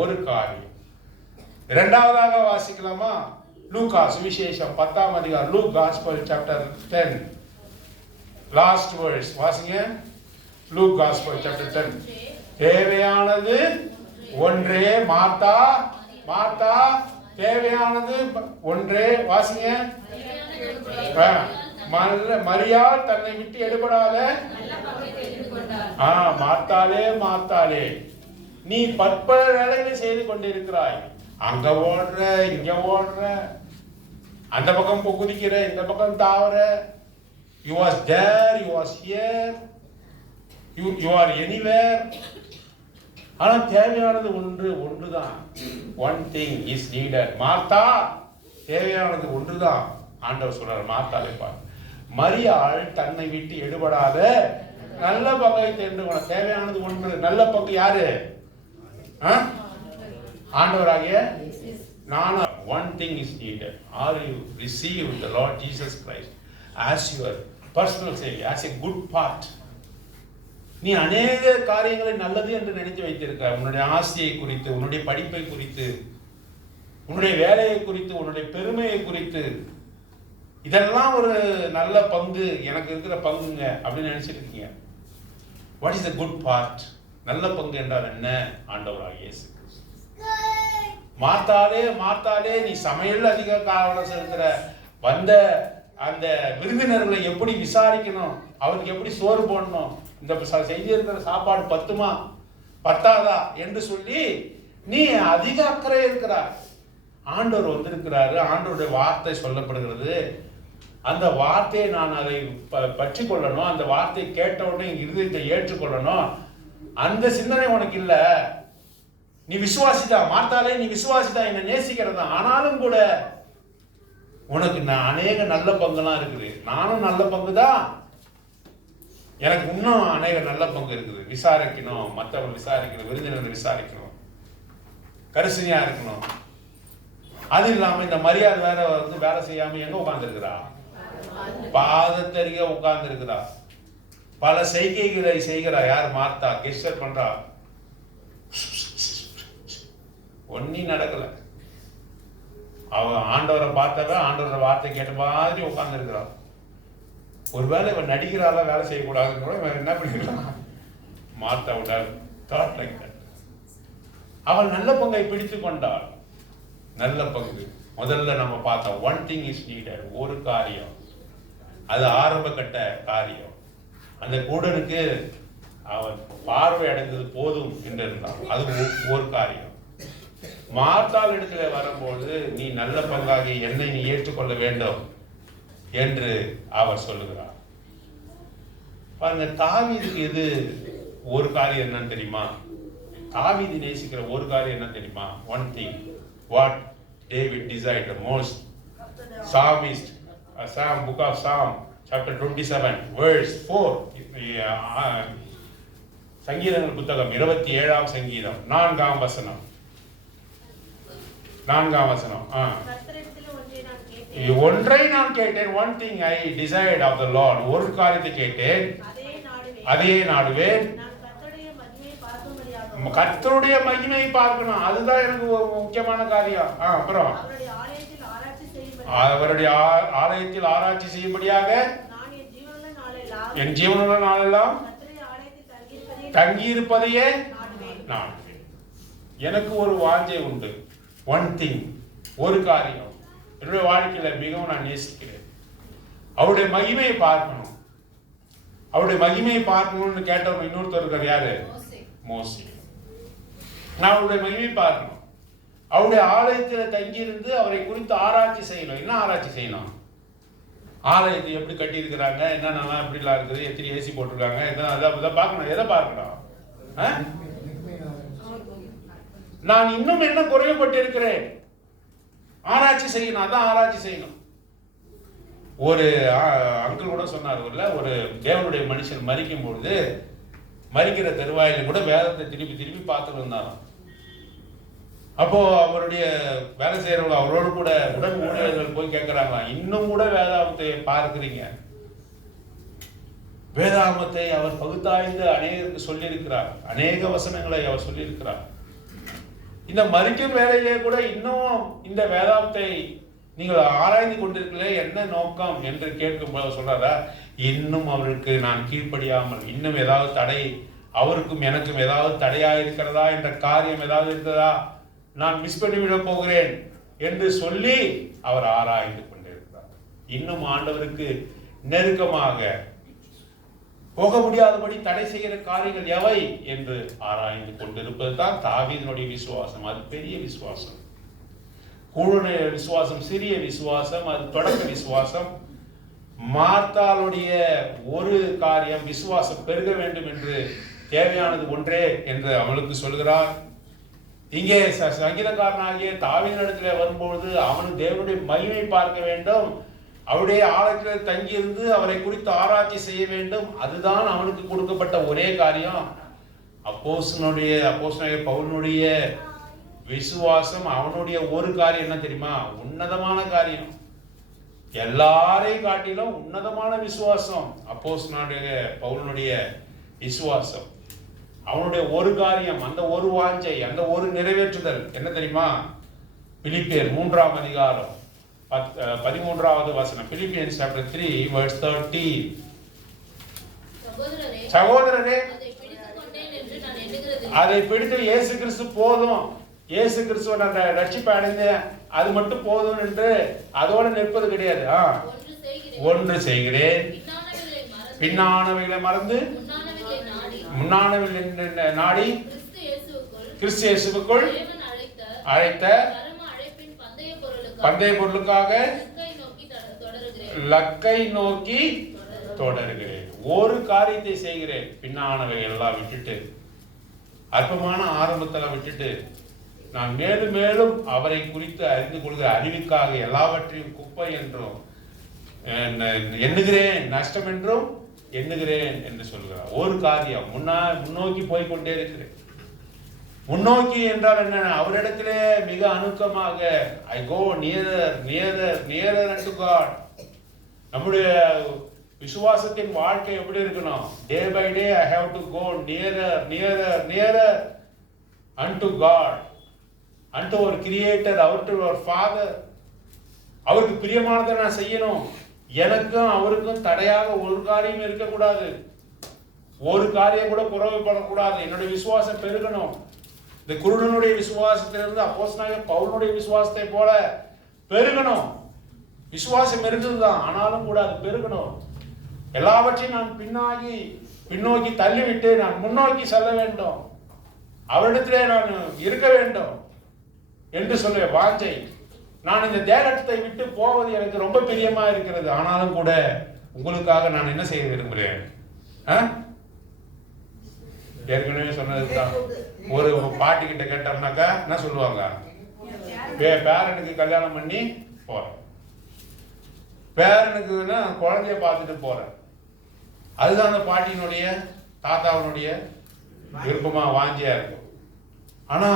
ஒரு காரியம். இரண்டாவதாக வாசிக்கலாமா? லூக்கா சுவிசேஷம் 10ஆம் அதிகாரம், Luke gospel chapter 10, last verse வாசிங்க. Luke gospel chapter 10. தேவையானது ஒன்றே. மார்த்தா தேவையானது ஒன்றே. வாசிங்க. மரியாள் தன்னை விட்டு எடுபடாத. மார்த்தாளே, நீ பற்பல வேலைகளை செய்து கொண்டிருக்கிறாய். அங்க ஓடுற, இங்க ஓடுற, அந்த பக்கம் குதிக்கிற, இந்த பக்கம் தாவற. You was there, you was here, you are anywhere. ஆனா தேவையானது ஒன்றுதான். One thing is needed. Martha, தேவையானது ஒன்றுதான். ஆண்டவர் சொல்றார், மார்த்தாளே பார், மரியாள் தன்னை விட்டு எடுபடாத நல்ல பங்கை தெரிந்து கொள்ள. தேவையானது ஒன்று. நல்ல பங்கு யாரு? ஆண்டவராகிய நான். One thing is needed. Are you receive the Lord Jesus Christ as your personal savior, as a good part? நீ அநேக காரியங்களை நல்லது என்று நினைத்து வைத்திருக்க. உன்னுடைய ஆசையை குறித்து, உன்னுடைய படிப்பை குறித்து, உன்னுடைய வேலையை குறித்து, உன்னுடைய பெருமையை குறித்து, இதெல்லாம் ஒரு நல்ல பங்கு, எனக்கு இருக்கிற பங்குங்க அப்படின்னு நினைச்சிட்டு இருக்கீங்க. What is the good part? நல்ல பங்கு என்றால் என்ன? ஆண்டவராகிய இயேசு. மார்த்தாளே, நீ சமையல் அதிக கவனம் செலுத்துற. வந்த அந்த விருந்தினர்களை எப்படி விசாரிக்கணும், அவருக்கு எப்படி சோறு போடணும், இந்த செய்தி இருக்கிற சாப்பாடு பத்தாதா என்று சொல்லி நீ அதிக அக்கறை இருக்கிறார். ஆண்டவர் வந்திருக்கிறாரு, ஆண்டவருடைய வார்த்தை சொல்லப்படுகிறது. அந்த வார்த்தையை நான் அதை பற்றி கொள்ளணும், அந்த வார்த்தையை கேட்ட உடனே என் இருதயத்தை ஏற்றுக்கொள்ளணும், அந்த சிந்தனை உனக்கு இல்ல. நீ விசுவாசிதா, மார்த்தாலே நீ விசுவாசிதா, என்னை நேசிக்கிறதா, ஆனாலும் கூட உனக்கு நான் அநேக நல்ல பங்குலாம் இருக்குது. நானும் நல்ல பங்கு தான், எனக்கு இன்னும் அநேக நல்ல பங்கு இருக்குது. விசாரிக்கணும், மற்றவங்க விசாரிக்கணும், விருந்தினர் விசாரிக்கணும், கரிசனையா இருக்கணும். அது இல்லாம இந்த மரியாதை வேற வந்து வேலை செய்யாம எங்க உட்கார்ந்து இருக்கிறா? பாதத்தருகே உட்கார்ந்து இருக்கிறா. பல செய்கைகளை செய்கிறா. யார்? மார்த்தா. கெஸ்டர் பண்றா, ஒன்னும் நடக்கல. அவ ஆண்டவரை பார்த்தவ ஆண்டவரோட வார்த்தை கேட்ட மாதிரி உட்கார்ந்து இருக்கிறான். ஒருவேளை இவன் நடிக்கிறாள், வேலை செய்யக்கூடாதுன்னு கூட இவன் என்ன பண்ணிக்கிறான்? மார்த்தா விட தாட் லைக் தட். அவள் நல்ல பங்கை பிடித்து கொண்டாள். நல்ல பங்கு முதல்ல நம்ம பார்த்தோம். ஒன் திங் இஸ் நீடட், ஒரு காரியம். அது ஆரம்ப கட்ட காரியம். அந்த கூடனுக்கு அவன் பார்வை அடைந்தது போதும் என்று இருந்தான். அது ஒரு காரியம். மார்த்தாள் இடத்துல வரும்போது நீ நல்ல பங்காகி என்னை நீ ஏற்றுக்கொள்ள வேண்டும் என்று அவர் சொல்லுகிறார். பாருங்க, தாவீதுக்கு எது ஒரு காரியம் என்னன்னு தெரியுமா? தாவீது நேசிக்கிற ஒரு காரியம் என்ன தெரியுமா? One thing what David desired the most. Psalmist, Psalm, book of Psalm, chapter 27, verse 4. சங்கீதங்கள் புத்தகம் 27ஆம் சங்கீதம் 4ஆம் வசனம். 4ஆம் வசனம். ஒன்றை நான் கேட்டேன். One thing I desired of the Lord. ஒரு காரியத்தை கேட்டேன், அதே நாடுவேன். கர்த்தருடைய மகிமையை பார்க்கணும், அதுதான் எனக்கு ஒரு முக்கியமான காரியம். அப்புறம் அவருடைய ஆலயத்தில் ஆராய்ச்சி செய்யும்படியாக என் ஜீவனுள்ள நாளெல்லாம் தங்கி இருப்பதையே நான். எனக்கு ஒரு வாஞ்சை உண்டு. ஒன் திங், ஒரு காரியம் என்னுடைய வாழ்க்கையில மிகவும் நான் நேசிக்கிறேன். அவருடைய மகிமையை பார்க்கணும். அவருடைய மகிமையை பார்க்கணும்னு கேட்டவங்க இன்னொருத்தர் இருக்கார். யாரு? மோசே. நான் அவருடைய மகிமை பார்க்கணும். அவருடைய ஆலயத்தில் தங்கியிருந்து அவரை குறித்து ஆராய்ச்சி செய்யணும். என்ன ஆராய்ச்சி செய்யணும்? ஆலயத்தை எப்படி கட்டி இருக்கிறாங்க, என்னென்னலாம் எப்படிலாம் இருக்குது, எத்தனை ஏசி போட்டிருக்காங்க, எதை பார்க்கணும். எதை பார்க்கணும்? நான் இன்னும் என்ன குறைவுபட்டு இருக்கிறேன், ஆராய்ச்சி செய்யணும். அதான் ஆராய்ச்சி செய்யணும். ஒரு அங்கிள் கூட சொன்னார், ஒரு தேவனுடைய மனுஷன் மரிக்கும் பொழுது மரிக்கிற தருவாயில கூட வேதத்தை திருப்பி திருப்பி பார்த்துட்டு இருந்தாராம். அப்போ அவருடைய வேலை செய்யறவங்க அவரோடு கூட உடன் ஊழியர்கள் போய் கேட்கிறாங்களாம், இன்னும் கூட வேதாகமத்தை பார்க்கிறீங்க? வேதாகமத்தை அவர் பகுத்தாய்ந்து அநேகருக்கு சொல்லியிருக்கிறார். அநேக வசனங்களை அவர் சொல்லியிருக்கிறார். இந்த மரிக்கும் வேலையிலே கூட இன்னும் இந்த வேதாகமத்தை நீங்கள் ஆராய்ந்து கொண்டிருக்கல, என்ன நோக்கம் என்று கேட்கும்போது சொல்றாரா, இன்னும் அவருக்கு நான் கீழ்ப்படியாமல், இன்னும் ஏதாவது தடை, அவருக்கும் எனக்கும் ஏதாவது தடையா இருக்கிறதா என்ற காரியம் ஏதாவது இருக்கிறதா, நான் மிஸ் பண்ணிவிட போகிறேன் என்று சொல்லி அவர் ஆராய்ந்து கொண்டிருக்கிறார். இன்னும் ஆண்டவருக்கு நெருக்கமாக போக முடியாதபடி தடை செய்கிற காரியங்கள் எவை என்று ஆராய்ந்து கொண்டிருப்பது தான் தாவீதினுடைய விசுவாசம். அது பெரிய விசுவாசம். கூடுதல் விசுவாசம் சிறிய விசுவாசம், அது தொடக்க விசுவாசம். மார்த்தாளுடைய ஒரு காரியம், விசுவாசம் பெருக வேண்டும் என்று தேவையானது ஒன்றே என்று அவளுக்கு சொல்கிறார். இங்கே சங்கீதக்காரனாகிய தாவீதினிடத்தில் வரும்பொழுது அவனுக்கு தேவனுடைய மகிமை பார்க்க வேண்டும், அவருடைய ஆலயத்தில் தங்கியிருந்து அவரை குறித்து ஆராய்ச்சி செய்ய வேண்டும். அதுதான் அவனுக்கு கொடுக்கப்பட்ட ஒரே காரியம். அப்போஸ்தலனாகிய பவுலுடைய விசுவாசம், அவனுடைய ஒரு காரியம் என்ன தெரியுமா? உன்னதமான காரியம். எல்லாரையும் காட்டிலும் உன்னதமான விசுவாசம் அப்போஸ்தலனாகிய பவுலுடைய விசுவாசம். அவனுடைய ஒரு காரியம், அந்த ஒரு வாஞ்சை, அந்த ஒரு நிறைவேற்றுதல் என்ன தெரியுமா? பிலிப்பியர் 3ஆம் அதிகாரம் 13வது வசனம். Philippians chapter 3 verse 13. சகோதரரே, அதை பிடித்து இயேசு கிறிஸ்து போதும், இயேசு கிறிஸ்துவ ரட்சிப்பை அடைந்து அது மட்டும் போதும் என்று அதோட நிற்பது கிடையாது. ஒன்று செய்கிறேன், பின்னானவைகளை மறந்து முன்னானவைகளை நாடி கிறிஸ்து இயேசுவுக்குள் அழைத்த பந்தய பொருளுக்காக லக்கை நோக்கி தொடர்கிறேன். ஒரு காரியத்தை செய்கிறேன், பின்னானவை எல்லாம் விட்டுட்டு, அற்பமான ஆரம்பத்தில் விட்டுட்டு, நான் மேலும் மேலும் அவரை குறித்து அறிந்து கொள்கிற அறிவுக்காக எல்லாவற்றையும் குப்பை என்றும் எண்ணுகிறேன், நஷ்டம் என்றும் எண்ணுகிறேன் என்று சொல்கிறார். ஒரு காரியம், முன்னோக்கி போய்கொண்டே இருக்கிறேன். முன்னோக்கி என்றால் என்ன? அவரிடத்திலே மிக அணுக்கமாக I go nearer nearer nearer unto God. நம்முடைய விசுவாசத்தின் வாழ்க்கை எப்படி இருக்கணும்? Day by day I have to go nearer nearer nearer unto God, and அவர் கிரியேட்டர், அவர்ட்டு அவர் ஃபாதர். அவருக்கு பிரியமானதை நான் செய்யணும். எனக்கும் அவருக்கும் தடையாக ஒரு காரியம் இருக்கக்கூடாது, ஒரு காரியம் கூட குறைவுபடக்கூடாது. என்னுடைய விசுவாசம் பெருகணும். இந்த குருடனுடைய விசுவாசத்திலிருந்து அப்போஸ்தலனாகிய பவுலுடைய விசுவாசத்தை போல பெருகணும். விசுவாசம் இருந்ததுதான், ஆனாலும் கூட அது பெருகணும். எல்லாவற்றையும் நான் பின்னோக்கி தள்ளிவிட்டு நான் முன்னோக்கி செல்ல வேண்டும், அவரிடத்திலே நான் இருக்க வேண்டும் என்று சொல்ல வாஞ்சை. நான் இந்த தேகத்தை விட்டு போவது எனக்கு ரொம்ப பிரியமா இருக்கிறது. ஆனாலும் கூட உங்களுக்காக நான் என்ன செய்ய விரும்புகிறேன்? ஏற்கனவே சொன்னதுதான். ஒரு பாட்டி கிட்ட கேட்டோம்னாக்கா என்ன சொல்லுவாங்க? பேரனுக்கு கல்யாணம் பண்ணி போறேன், பேரனுக்கு குழந்தைய பார்த்துட்டு போறேன். அதுதான் அந்த பாட்டியினுடைய தாத்தாவினுடைய விருப்பமா வாஞ்சியா இருக்கும். ஆனா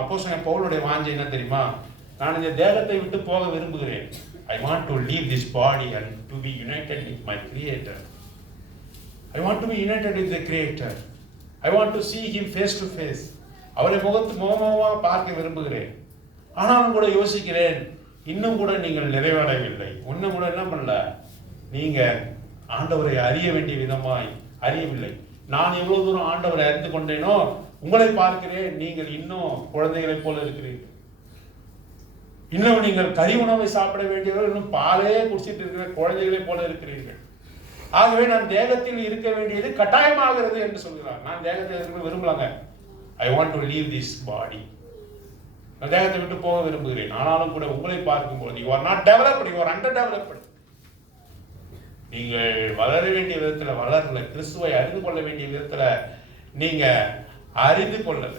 அப்போஸ்தலன் பவுலுடைய வாஞ்சை என்ன தெரியுமா? நான் இந்த தேகத்தை விட்டு போக விரும்புகிறேன். I want to leave this body and to be united with my Creator. I want to be united with the Creator. I want to see him face to face. அவரை முகமா பார்க்க விரும்புகிறேன். ஆனாலும் கூட யோசிக்கிறேன், இன்னும் கூட நீங்கள் நிறைவடையவில்லை. இன்னும் கூட என்ன பண்ணல? நீங்க ஆண்டவரை அறிய வேண்டிய விதமாய் அறியவில்லை. நான் எவ்வளவு தூரம் ஆண்டவரை அறிந்து கொண்டேனோ உங்களை பார்க்கிறேன், நீங்கள் இன்னும் குழந்தைகளைப் போல இருக்கிறீர்கள். இன்னும் நீங்கள் கறி உணவை சாப்பிட வேண்டியவர்கள், இன்னும் பாலே குடிச்சிட்டு இருக்கிற குழந்தைகளைப் போல இருக்கிறீர்கள். ஆகவே நான் தேகத்தில் இருக்க வேண்டியது கட்டாயமாகிறது என்று சொல்கிறார். நான் தேகத்தில் இருக்க விரும்பலாங்க. I want to leave this body. நான் தேகத்தை விட்டு போக விரும்புகிறேன். ஆனாலும் கூட உங்களை பார்க்கும்போது you are not developed, you are underdeveloped. நீங்கள் வளர வேண்டிய விதத்துல வளரல, கிறிஸ்துவை அறிந்து கொள்ள வேண்டிய விதத்துல நீங்க அறிந்து கொள்ளல.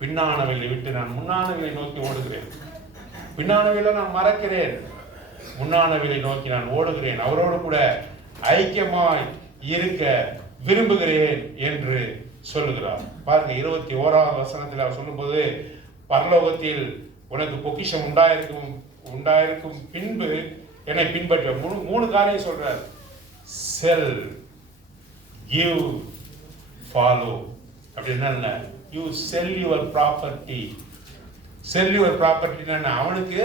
பின்னானவைகளை விட்டு நான் முன்னானவைகளை நோக்கி ஓடுகிறேன். பின்னானவைகளை நான் மறக்கிறேன், முன்னானவைகளை நோக்கி நான் ஓடுகிறேன். அவரோடு கூட ஐக்கியமாய் இருக்க விரும்புகிறேன் என்று சொல்லுகிறார். பாருங்க 21வது வசனத்தில் அவர் சொல்லும்போது, பரலோகத்தில் உனக்கு பொக்கிஷம் உண்டாயிருக்கும் பின்பு என்னை பின்பற்ற. மூணு காரியம் சொல்றார். Sell, give, follow. அப்படின்னா என்ன? You sell your property. Sell your ப்ராப்பர்ட்டின்னா அவனுக்கு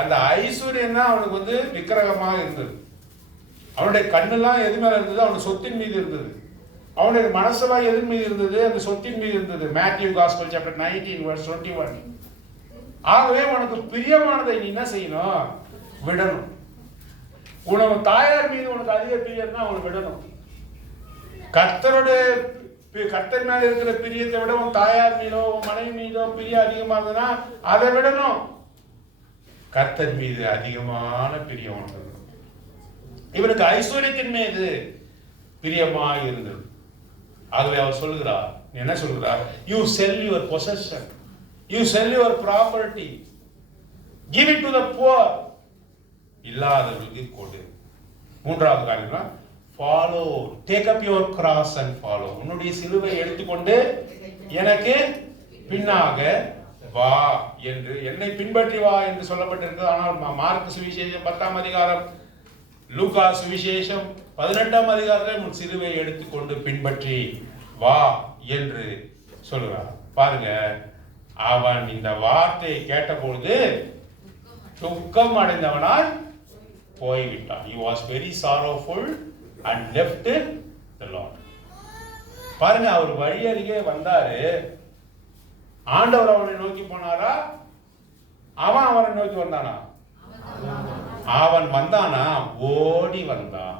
அந்த ஐஸ்வர்யம் தான் அவனுக்கு விக்கிரகமாக இருந்தது. அவனுடைய கண்ணெல்லாம் எது மேல இருந்தது? அவனுடைய சொத்தின் மீது இருந்தது. அவனுடைய மனசெல்லாம் எதன் மீது இருந்தது? அந்த சொத்தின் மீது இருந்தது. Matthew gospel chapter 19:21. ஆகவே உனக்கு பிரியமானதை நீ என்ன செய்யணும்? விடணும். உனக்கு தாயார் மீது உனக்கு அதிக பிரியம் தான் அவனை விடணும். கர்த்தர் மேல இருக்கிற பிரியத்தை விட உன் தாயார் மீதோ உன் மனைவி மீதோ பிரியம் அதிகமா இருந்ததுன்னா அதை விடணும். கர்த்தர் மீது அதிகமான பிரியம் உண்டு. இவனுக்கு ஐஸ்வர்யத்தின் மீது பிரியமாக இருந்தது. ஆகவே அவர் சொல்லுகிறார், என்ன சொல்லுகிறார்? You sell your possession, you sell your property, give it to the poor. இல்லாதவர்களுக்கு கொடு. மூன்றாவது காரியம், follow, take up your cross and follow. உன்னுடைய சிலுவை எடுத்துக்கொண்டு எனக்கு பின்னாக வா என்று, என்னை பின்பற்றி வா என்று சொல்லப்பட்டிருக்கிறது. ஆனால் மார்க்கு சுவிசேஷம் 10ஆம் அதிகாரம், லூக்கா சுவிசேஷம் 18ஆம் அதிகாரத்தில் உன் சிலுவை எடுத்துக்கொண்டு பின்பற்றி வா என்று சொல்லுகிறார். பாருங்க, அவன் இந்த வார்த்தையை கேட்டபொழுது துக்கம் அடைந்தவனாய் போய்விட்டான். He was very sorrowful and left the Lord. பாருங்க, அவர் வழி அருகே வந்தாரு. ஆண்டவர் அவனை நோக்கி போனாரா? அவன் அவனை நோக்கி வந்தானா? அவன் வந்தானா? ஓடி வந்தான்.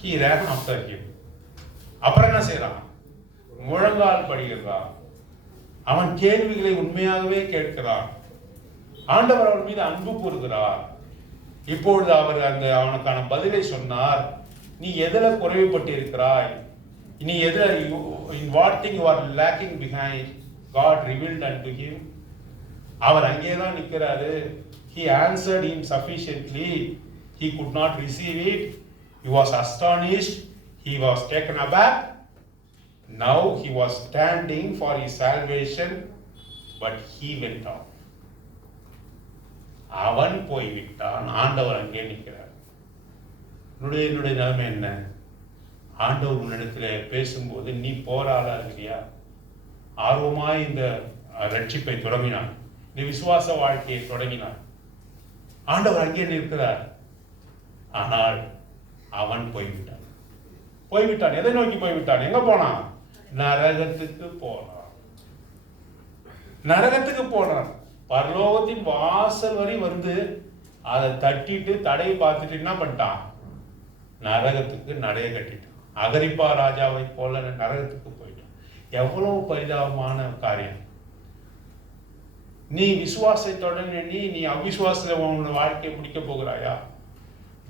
He ran after him. அப்புறம் என்ன செய்யறான்? முழங்கால் படிக்கிறான். அவன் கேள்விகளை உண்மையாகவே கேட்கிறான். ஆண்டவர் அவன் மீது அன்பு கூறுகிறார். இப்பொழுது அவர் அவனுக்கான பதிலை சொன்னார். நீ எதுல குறைவுபட்டு இருக்கிறாய், நீ எதுல in what thing you are lacking behind, God revealed unto him. அவர் அங்கேதான் நிற்கிறாரு. He answered him sufficiently. He could not receive it. He was astonished. He was taken aback. Now he was standing for his salvation, but he went out. அவன் போய்விட்டான், ஆண்டவர் அங்கே நிற்கிறார். என்னுடைய நிலைமை என்ன? ஆண்டவர் உன்னிடத்தில் பேசும்போது நீ போராளா இருக்கிறியா? ஆர்வமாய் இந்த ரட்சிப்பை தொடங்கினான், நீ விசுவாச வாழ்க்கையை தொடங்கினான். ஆண்டவர் அங்கே நிற்கிறார். ஆனால் அவன் போய்விட்டான். எதை நோக்கி போய்விட்டான்? எங்க போனான்? நரகத்துக்கு போனான். பரலோகத்தின் வாசல் வரை வந்து அதை தட்டிட்டு தடையை பார்த்துட்டு என்ன பண்ணிட்டான்? நரகத்துக்கு நடைய கட்டிட்டான். அகரிப்பா ராஜாவை போல நரகத்துக்கு போயிட்டான். எவ்வளவு பரிதாபமான காரியம்! நீ விசுவாசத்தோட நீ அவிசுவாச உன்னோட வாழ்க்கையை முடிக்க போகிறாயா?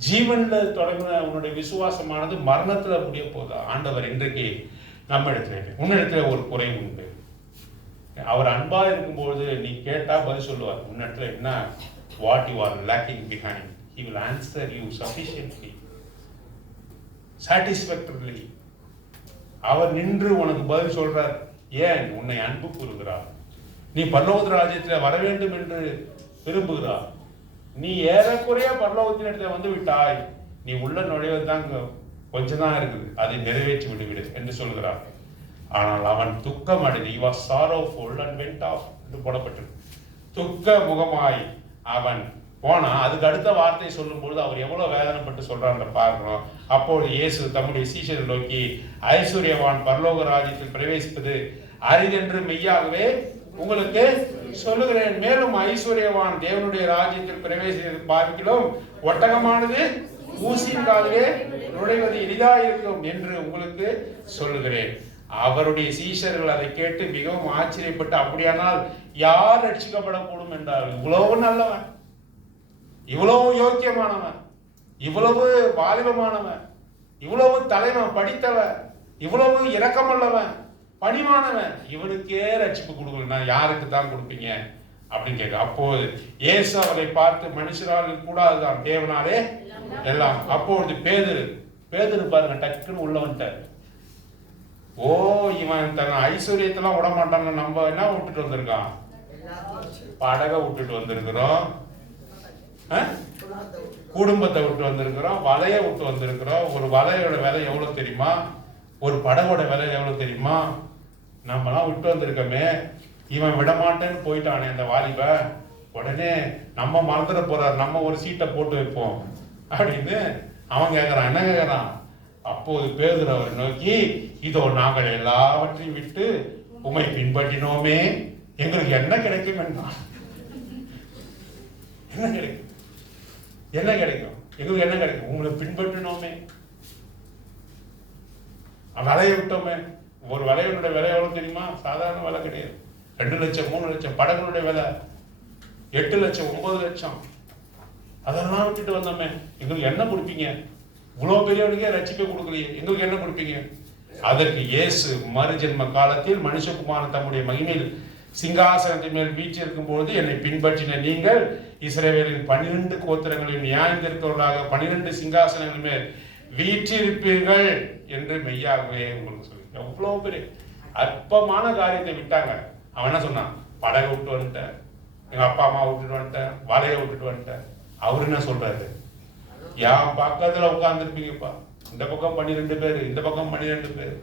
ஜீவன்ல தொடங்கின உன்னுடைய விசுவாசமானது மரணத்துல முடிய போதா? ஆண்டவர் இன்றைக்கு நம்ம இடத்துல உன்னிடத்துல ஒரு குறை உண்டு. அவர் அன்பா இருக்கும்போது நீ கேட்டா பதில் சொல்லுவார். உன்னிடத்துல என்ன what you are lacking behind, he will answer you sufficiently, satisfactorily. அவர் நின்று உனக்கு பதில் சொல்றார். ஏன்? உன்னை அன்பு கூறுகிறார். நீ பரலோக ராஜ்யத்தில் வர வேண்டும் என்று விரும்புகிறார். நீ ஏறக்குறைய பரலோகத்தின் இடத்துல வந்து விட்டாய். நீ உள்ள நுழைவது தான் கொஞ்சம் தான் இருக்குது, அதை நிறைவேற்றி விடுவிடு என்று சொல்கிறார். ஆனால் அவன் துக்கம் அடைந்து he was sorrowful and went off என்று போடப்பட்டது. துக்க முகமாய் அவன் போனா. அதுக்கு அடுத்த வார்த்தை சொல்லும் பொழுது அவர் எவ்வளவு வேதனைப்பட்டு சொல்றான்னு பார்க்கணும். அப்போது இயேசு தம்முடைய சீஷரை நோக்கி, ஐஸ்வர்யவான் பரலோக ராஜ்யத்தில் பிரவேசிப்பது அரிதென்று மெய்யாகவே உங்களுக்கு சொல்லுகிறேன். மேலும் ஐஸ்வர்யவான் தேவனுடைய ராஜ்யத்தில் பிரவேசிப்பது பார்க்கிலும் ஒட்டகமானது ஊசியின் காதிலே நுழைவது எளிதாயிருக்கும் என்று உங்களுக்கு சொல்லுகிறேன். அவருடைய சீஷர்கள் அதை கேட்டு மிகவும் ஆச்சரியப்பட்டு, அப்படியானால் யார் ரட்சிக்கப்படக்கூடும் என்றார். இவ்வளவு நல்லவன், இவ்வளவு யோக்கியமானவன், இவ்வளவு வாலிபமானவன், இவ்வளவு தலைவன், படித்தவன், இவ்வளவு இரக்கமுள்ளவன், பணிவானவன், இவனுக்கே ரட்சிப்பு கொடுக்கலன்னா யாருக்கு தான் கொடுப்பீங்க அப்படின்னு கேட்க. அப்போது இயேசு அவரை பார்த்து, மனுஷரால் கூடாதுதான், தேவனாலே எல்லாம். அப்பொழுது பேதுரு பாருங்க, டக்குன்னு உள்ள வந்துட்டார். ஓ, இவன் தன் ஐஸ்வர்யத்தெல்லாம் விட மாட்டான்னு நம்ம என்ன விட்டுட்டு வந்திருக்கான்? படகை விட்டுட்டு வந்திருக்கிறோம், குடும்பத்தை விட்டு வந்திருக்கிறோம், வலையை விட்டு வந்திருக்கிறோம். ஒரு வலையோட விலை எவ்வளவு தெரியுமா? ஒரு படகோட விலை எவ்வளவு தெரியுமா? நம்மலாம் விட்டு வந்திருக்கோமே. இவன் விடமாட்டேன்னு போயிட்டானே அந்த வாலிப. உடனே நம்ம மறந்துட போறார், நம்ம ஒரு சீட்டை போட்டு வைப்போம் அப்படின்னு அவன் கேட்கறான். என்ன கேட்கறான்? அப்போது பேதுரு அவரை நோக்கி, இதோ நாங்கள் எல்லாவற்றையும் விட்டு உம்மை பின்பற்றினோமே, எங்களுக்கு என்ன கிடைக்கும் என்றான். என்ன கிடைக்கும்? எங்களுக்கு என்ன கிடைக்கும்? உங்களை பின்பற்றினோமே, வலையை விட்டோமே. ஒரு வலையோட விலை எவ்வளவு தெரியுமா? சாதாரண விலை கிடையாது. 2 லட்சம் 3 லட்சம். படகுடைய விலை 8 லட்சம் 9 லட்சம். அதெல்லாம் விட்டுட்டு வந்தோமே, எங்களுக்கு என்ன கொடுப்பீங்க? இவ்வளவு பெரியவனுக்கே ரட்சிப்பை கொடுக்குறீங்க, எங்களுக்கு என்ன கொடுப்பீங்க? அதற்கு இயேசு, மறுஜென்ம காலத்தில் மனுஷகுமாரன் தம்முடைய மகிமையில் சிங்காசனத்தின் மேல் வீற்றிருக்கும் பொழுது என்னை பின்பற்றின நீங்கள் இஸ்ரவேலின் 12 கோத்திரங்களில் நியாயத்திற்கவர்களாக 12 சிங்காசனங்கள் மேல் வீற்றிருப்பீர்கள் என்று மெய்யாகவே உங்களுக்கு சொல்லி. எவ்வளவு பெரிய அற்பமான காரியத்தை விட்டாங்க. அவன் என்ன சொன்னான்? படகை விட்டு வந்துட்டேன், எங்க அப்பா அம்மா விட்டுட்டு வந்துட்டேன், வலையை விட்டுட்டு வந்துட்டேன். அவரு என்ன சொல்றாரு? என் பக்கத்துல உட்கார்ந்துருப்பீங்கப்பா, இந்த பக்கம் 12 பேர், இந்த பக்கம் 12 பேர்,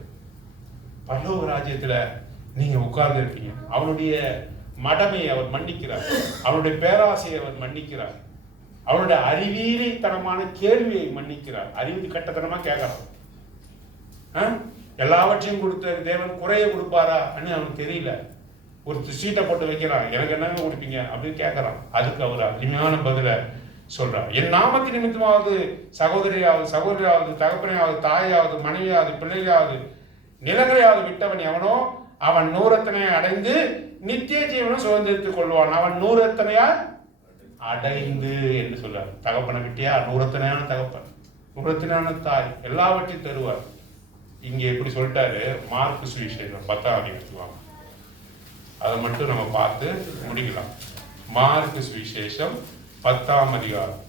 பரலோக ராஜ்யத்துல நீங்க உட்கார்ந்து இருப்பீங்க. அவனுடைய மடமையை அவர் மன்னிக்கிறார், அவனுடைய பேராசையை அவர் மன்னிக்கிறார், அவனுடைய அறிவியலித்தனமான கேள்வியை மன்னிக்கிறார். அறிவு கட்டத்தனமா கேட்கறான். எல்லாவற்றையும் கொடுத்த தேவன் குறைய கொடுப்பாரா அவனுக்கு தெரியல. ஒரு சீட்டை போட்டு வைக்கிறான், எனக்கு என்னங்க கொடுப்பீங்க அப்படின்னு கேட்கறான். அதுக்கு அவர் அருமையான பதில சொல்றார். என் நாமத்தின் நிமித்தமாவது சகோதரியாவது தகப்பனையாவது தாயாவது மனைவியாவது பிள்ளையாவது நிலங்களையாவது விட்டவன் எவனோ அவன் 100 அடைந்து நித்திய ஜீவனும் சுதந்திரித்துக் கொள்வான். அவன் 100 அடைந்து என்று சொல்றார். தகப்பனை விட்டியா, நூறத்தனையான தகப்பன், நூறத்தனையான தாய், எல்லாவற்றையும் தருவார். இங்க எப்படி சொல்லிட்டாரு, மார்க்கு சுவிசேஷம் 10ஆம் அதிகாரம், அதை மட்டும் நம்ம பார்த்து முடிக்கலாம். மார்க்கு சுவிசேஷம் 10ஆம் அதிகாரம்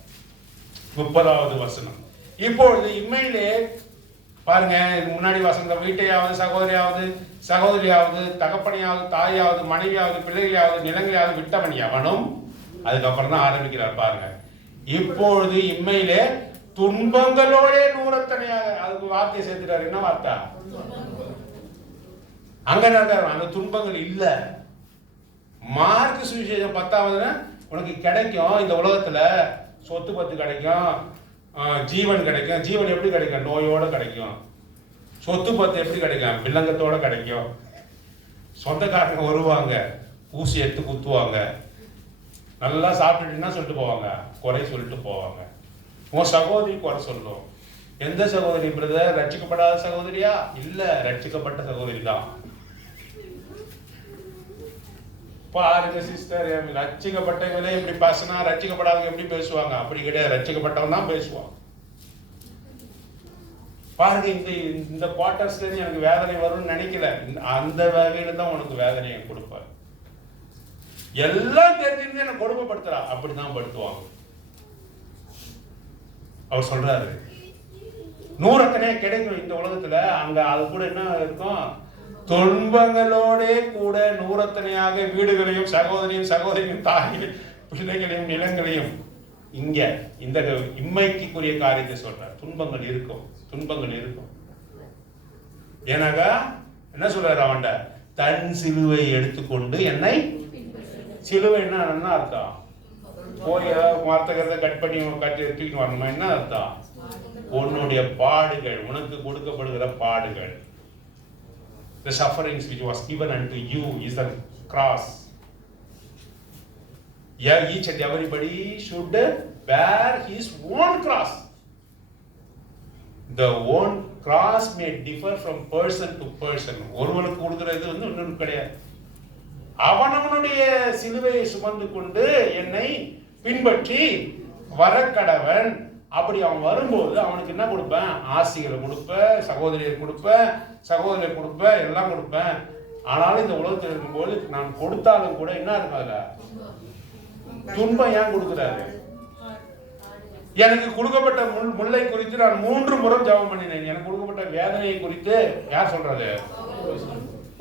30வது வசனம். இப்பொழுது இம்மையிலே பாருங்க, முன்னாடி வசனம், வீட்டையாவது சகோதரியாவது சகோதரியாவது தகப்பனையாவது தாயாவது மனைவியாவது பிள்ளைகளையாவது நிலங்களையாவது விட்டவன் எவனும், அதுக்கப்புறம் தான் ஆரம்பிக்கிறார் பாருங்க. இப்பொழுது இம்மையிலே துன்பங்களோட நூறத்தனையாக, அதுக்கு வார்த்தையை சேர்த்துட்டாரு. என்ன வார்த்தை? அங்க அந்த துன்பங்கள் இல்ல. மார்க்கு சுவிசேஷம் 10வது உனக்கு கிடைக்கும், இந்த உலகத்துல சொத்து பத்து கிடைக்கும், ஜீவன் கிடைக்கும். ஜீவன் எப்படி கிடைக்கும்? நோயோட கிடைக்கும். சொத்து பத்து எப்படி கிடைக்கும்? வில்லங்கத்தோட கிடைக்கும். சொந்தக்காரங்க வருவாங்க, ஊசி எடுத்து குத்துவாங்க, நல்லா சாப்பிட்டுட்டுன்னா சொல்லிட்டு போவாங்க, குறை சொல்லிட்டு போவாங்க. உன் சகோதரி குறை சொல்லும். எந்த சகோதரி பிரதர்? ரட்சிக்கப்படாத சகோதரியா? இல்ல, ரட்சிக்கப்பட்ட சகோதரி தான். பாருங்க சிஸ்டர், ரட்சிக்கப்பட்டவங்களே இப்படி பேசினா ரட்சிக்கப்படாதவங்க எப்படி பேசுவாங்க? அப்படி கிடையாது, ரட்சிக்கப்பட்டவன் தான் பேசுவான். பாருங்க, இந்த குவார்டர்ஸ்ல இருந்து எனக்கு வேதனை வரும்னு நினைக்கல, அந்த வகையில தான் உனக்கு வேதனையை கொடுப்பார். எல்லாம் தெரிஞ்சிருந்து என்ன கொடுமைப்படுத்துறா, அப்படிதான் படுத்துவாங்க. அவர் சொல்றாரு, நூறத்தனே கிடைக்கும் இந்த உலகத்துல, அங்க அது கூட என்ன இருக்கும்? துன்பங்களோட கூட நூறத்தனையாக வீடுகளையும் சகோதரியும் சகோதரியும் தாயும் பிள்ளைகளையும் நிலங்களையும். இங்க இந்த இம்மைக்குரிய காரியத்தை சொல்றார். துன்பங்கள் இருக்கும், துன்பங்கள் இருக்கும். ஏனாக்கா என்ன சொல்றாரு அவன்ட, தன் சிலுவை எடுத்துக்கொண்டு என்னை, சிலுவை என்ன அர்த்தம்? போய் வார்த்தைகிறத கட் பண்ணி கட்டி தூக்கிட்டு வரணுமா? என்ன அர்த்தம்? உன்னுடைய பாடுகள், உனக்கு கொடுக்கப்படுகிற பாடுகள். The sufferings which was given unto you is the cross. Yeah, each and everybody should bear his own cross. The own cross may differ from person to person. ஒருவனுக்கு கொடுக்கிறது இன்னொரு கிடையாது. அவனவனுடைய சிலுவையை சுமந்து கொண்டு என்னை பின்பற்றி வரக்கடவன். அப்படி அவன் வரும்போது அவனுக்கு என்ன கொடுப்பேன்? ஆசிகளை கொடுப்பேன், சகோதரியை கொடுப்பேன், சகோதரியை கொடுப்பேன், எல்லாம் கொடுப்பேன். ஆனாலும் இந்த உலகத்தில் இருக்கும்போது நான் கொடுத்தாலும் கூட என்ன இருக்காது? துன்பம். ஏன் கொடுக்குறாரு? எனக்கு கொடுக்கப்பட்ட முல்லை குறித்து நான் 3 முறை ஜெபம் பண்ணினேன். எனக்கு கொடுக்கப்பட்ட வேதனையை குறித்து யார் சொல்றது?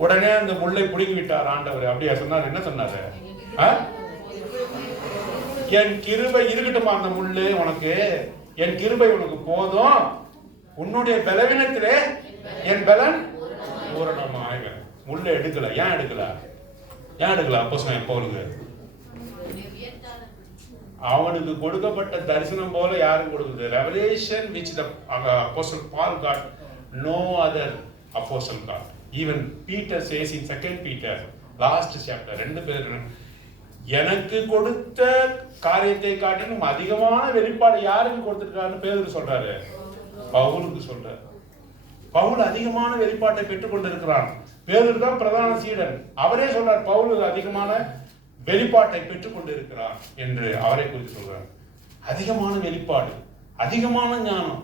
உடனே அந்த முல்லை பிடுங்கி விட்டார் ஆண்டவர். அப்படியா சொன்னார்? என்ன சொன்னாரு? என் கிருபை இருக்கட்டுமா அந்த முள்ளு உனக்கு, என் கிருபை உனக்கு போதும், உன்னுடைய பலவீனத்திலே என் பலன் பூரணமாய். முள்ள எடுக்கல. ஏன் எடுக்கல? ஏன் எடுக்கல? அப்போஸ்தலன் பவுலுக்கு அவனுக்கு கொடுக்கப்பட்ட தரிசனம் போல யாரும் கொடுக்குது? Revelation which the apostle Paul got, no other apostle got. Even Peter says in 2 Peter last chapter, 2 பேர், எனக்கு கொடுத்த காரியத்தை காட்டிலும் அதிகமான வெளிப்பாடு யாருக்கு கொடுத்திருக்காருன்னு பேதுரு சொல்றாரு, பவுலுக்கு சொல்றாரு. பவுல் அதிகமான வெளிப்பாட்டை பெற்றுக் கொண்டிருக்கிறான். பேதுரு தான் பிரதான சீடன். அவரே சொல்றார், பவுல் அதிகமான வெளிப்பாட்டை பெற்றுக் கொண்டிருக்கிறார் என்று அவரை குறித்து சொல்றார். அதிகமான வெளிப்பாடு, அதிகமான ஞானம்.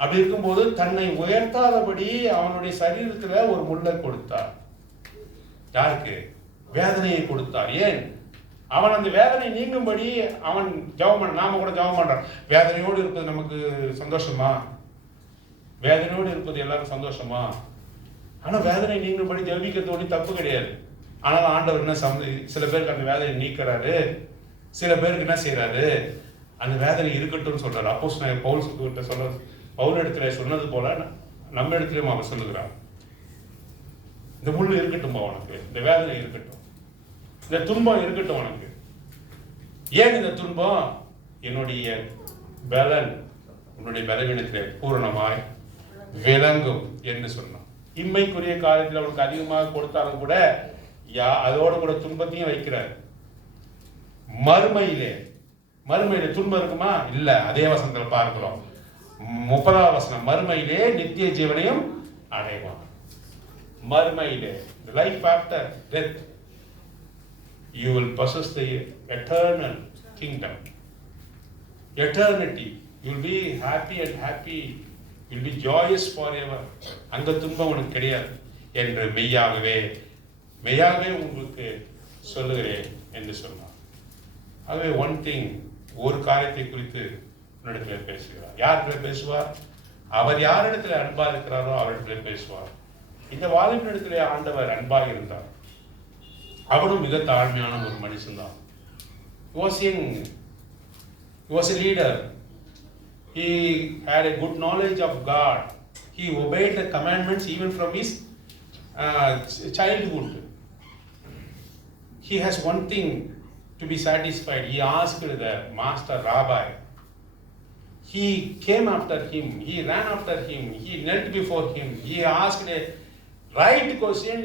அப்படி இருக்கும்போது தன்னை உயர்த்தாதபடி அவனுடைய சரீரத்துல ஒரு முள்ளை கொடுத்தார். யாருக்கு? வேதனையை கொடுத்தார். ஏன்? அவன் அந்த வேதனை நீங்கும்படி அவன் ஜெபம் பண்ண. நாம கூட ஜெபம் பண்றோம். வேதனையோடு இருப்பது நமக்கு சந்தோஷமா? வேதனையோடு இருப்பது எல்லாரும் சந்தோஷமா? ஆனா வேதனை நீங்கும்படி ஜெபிக்கிறதோடு தப்பு கிடையாது. ஆனால் ஆண்டவர் என்ன சில பேருக்கு அந்த வேதனை நீக்கிறாரு, சில பேருக்கு என்ன செய்யறாரு? அந்த வேதனை இருக்கட்டும் சொல்றாரு. அப்போஸ்தலன் பவுல் கிட்ட சொல்ற, பவுல் இடத்துல சொன்னது போல நம்ம இடத்துலயும் அவர் சொல்லுகிறார். இந்த முள்ளு இருக்கட்டும் உனக்கு, இந்த வேதனை இருக்கட்டும், இந்த துன்பம் இருக்கட்டும் உனக்கு. ஏன் இந்த துன்பம்? என்னுடைய பலன் உன்னுடைய பலவீனத்திலே பூரணமாய் விளங்கும் என்று சொன்னான். இம்மைக்குரிய காலத்தில் அவனுக்கு அதிகமாக கொடுத்தாலும் கூட அதோட கூட துன்பத்தையும் வைக்கிறார். மறுமையிலே துன்பம் இருக்குமா? இல்ல. அதே வசனத்தில் பார்க்கிறோம், 30வது வசனம், மறுமையிலே நித்திய ஜீவனையும் அடைவான். மறுமையிலே, life after death, you will possess the eternal kingdom. Eternity. You'll be happy and happy. You'll be joyous forever. அங்க துன்பம் உனக்கு கிடையாது என்று மெய்யாகவே உங்களுக்கு சொல்லுகிறேன் என்று சொன்னார். ஆகவே ஒன் திங், ஒரு காரியத்தை குறித்து உன்னிடத்தில் பேசுகிறார். யாரிடத்தில் பேசுவார்? அவர் யாரிடத்தில் அன்பா இருக்கிறாரோ அவரிடத்தில் பேசுவார். இந்த வாலிபனிடத்திலே ஆண்டவர் அன்பாக இருந்தார். அவரும் மிக தாழ்மையான ஒரு மனுஷன் தான். He was a leader. He had a good knowledge of God. He obeyed the commandments even from his childhood. He has one thing to be satisfied. He asked the master rabbi. He came after him. He ran after him. He knelt before him. He asked a right question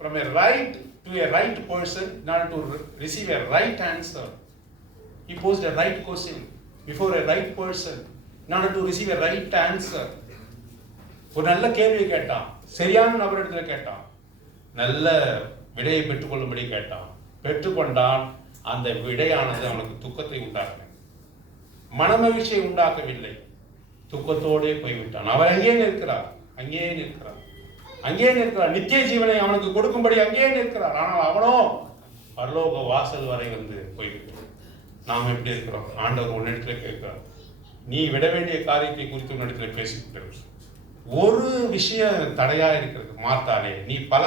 from a right to a right person in order to receive a right answer. He posed a right question before a right person in order to receive a right answer. ஒரு நல்ல கேள்வி கேட்டான், சரியான நபரிடத்தில் கேட்டான், நல்ல விடையை பெற்றுக்கொள்ளும்படி கேட்டான். பெற்றுக்கொண்டான். அந்த விடையானது அவனுக்கு துக்கத்தை உண்டாக்க, மனமகிழ்ச்சியை உண்டாக்கவில்லை. துக்கத்தோடே போய்விட்டான். அவர் அங்கே நிற்கிறார். நித்திய ஜீவனை அவனுக்கு கொடுக்கும்படி அங்கே நிற்கிறார். ஆனால் அவனோ பரலோக வாசல் வரை வந்து போய்விட்டான். நாம் எப்படி இருக்கிறோம்? ஆண்டவர் உன்னிடத்தில் கேட்கிறார், நீ விட வேண்டிய காரியத்தை குறித்து உன்னிடத்தில் பேசிக்கிட்டு ஒரு விஷயம் தடையா இருக்கிறது. மாத்தானே, நீ பல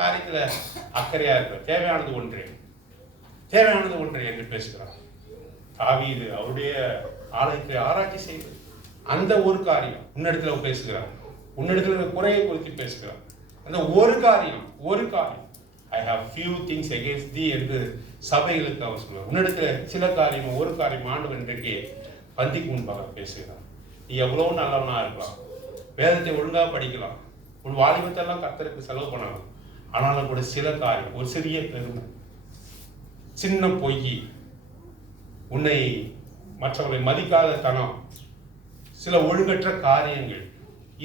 காரியத்துல அக்கறையா இருக்கிற, தேவையானது ஒன்றே என்று பேசுகிறார். தாவீது அவருடைய ஆலயத்தை ஆராய்ச்சி செய்து அந்த ஒரு காரியம் உன்னிடத்துல பேசுகிறார். உன்னிடத்துல குறையை குறித்து பேசுகிறார். அந்த ஒரு காரியம் I have few things against thee என்று சபைகளுக்கு அவர் சொல்லுவார். உன்னிடத்துல சில காரியம், ஒரு காரியம் ஆண்டவர் இன்றைக்கு பந்திக்கு முன்பாக பேசுகிறார். நீ எவ்வளவு நல்லவனா இருக்கலாம், வேதத்தை ஒழுங்கா படிக்கலாம், உன் வாலிபத்தெல்லாம் கர்த்தருக்கு செலவு பண்ணலாம். ஆனாலும் கூட சில காரியம், ஒரு சிறிய பெருமை, சின்ன பொய், உன்னை மற்றவர்களை மதிக்காத தனம், சில ஒழுங்கற்ற காரியங்கள்,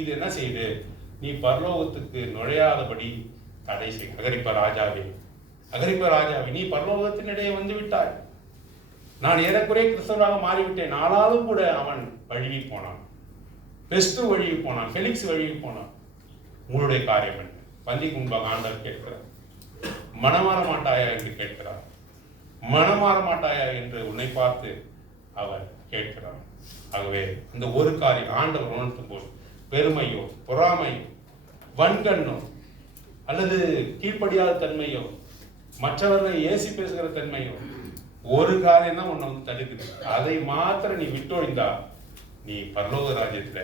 இது என்ன செய்யுது? நீ பரலோகத்துக்கு நுழையாதபடி தடை செய்யும். அகிரிப்பா ராஜாவே, நீ பரலோகத்தினிடையே வந்து விட்டாய். நான் ஏறக்குறைய கிறிஸ்தவனாக மாறிவிட்டேன். ஆனாலும் கூட அவன் வழுவி போனான். பெஸ்ட் வழுவி போனான். ஃபெலிக்ஸ் வழுவி போனான். உங்களுடைய காரியம் என்ன? பந்திக்கு முன்பாக ஆண்டவர் கேட்கிறார். மனமாற மாட்டாயா என்று கேட்கிறார். மனமாற மாட்டாயா என்று உன்னை பார்த்து அவர் கேட்கிறார். ஆகவே அந்த ஒரு காரியம் ஆண்டவர் உணர்த்தும் போது, பெருமையோ, பொறாமையோ, வன்கண்ணோ, அல்லது கீழ்ப்படியாத தன்மையோ, மற்றவர்களை ஏசி பேசுகிற தன்மையோ, ஒரு காரியம் தான் உன்னை வந்து தடுக்குது. அதை மாத்திரம் நீ விட்டொழிந்தா நீ பரலோக ராஜ்யத்துல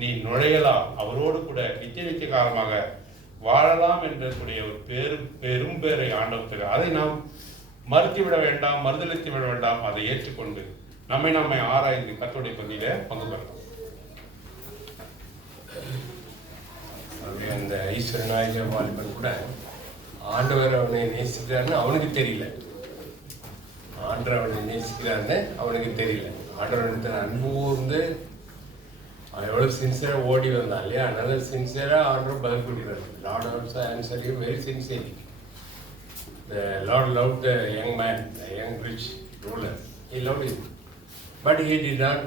நீ நுழையலாம். அவரோடு கூட நித்திய காலமாக வாழலாம் என்றக்கூடிய ஒரு பெரும் பேரை ஆண்டவத்துக்கு, அதை நாம் மறுத்துவிட வேண்டாம், மறுதளித்து விட வேண்டாம். அதை ஏற்றுக்கொண்டு நம்மை ஆராய்ந்து கர்த்தருடைய பந்தியில பங்கு பெறலாம். அந்த ஈஸ்வரநாயக வாலிபன் கூட ஆண்டவர் அவனை நேசிக்கிறாருன்னு அவனுக்கு தெரியல. ஆண்டவர் அவனை நேசிக்கிறாருன்னு அவனுக்கு தெரியல. ஆண்டவர் அன்பு வந்து அவன் எவ்வளோ சின்சியராக ஓடி வந்தான் இல்லையா? நல்ல சின்சியராக ஆண்டவர் பதில் கொடுக்குறாரு. Lord also answer you very sincerely. The Lord loved the young man, the young rich ruler. He loved him. But he did not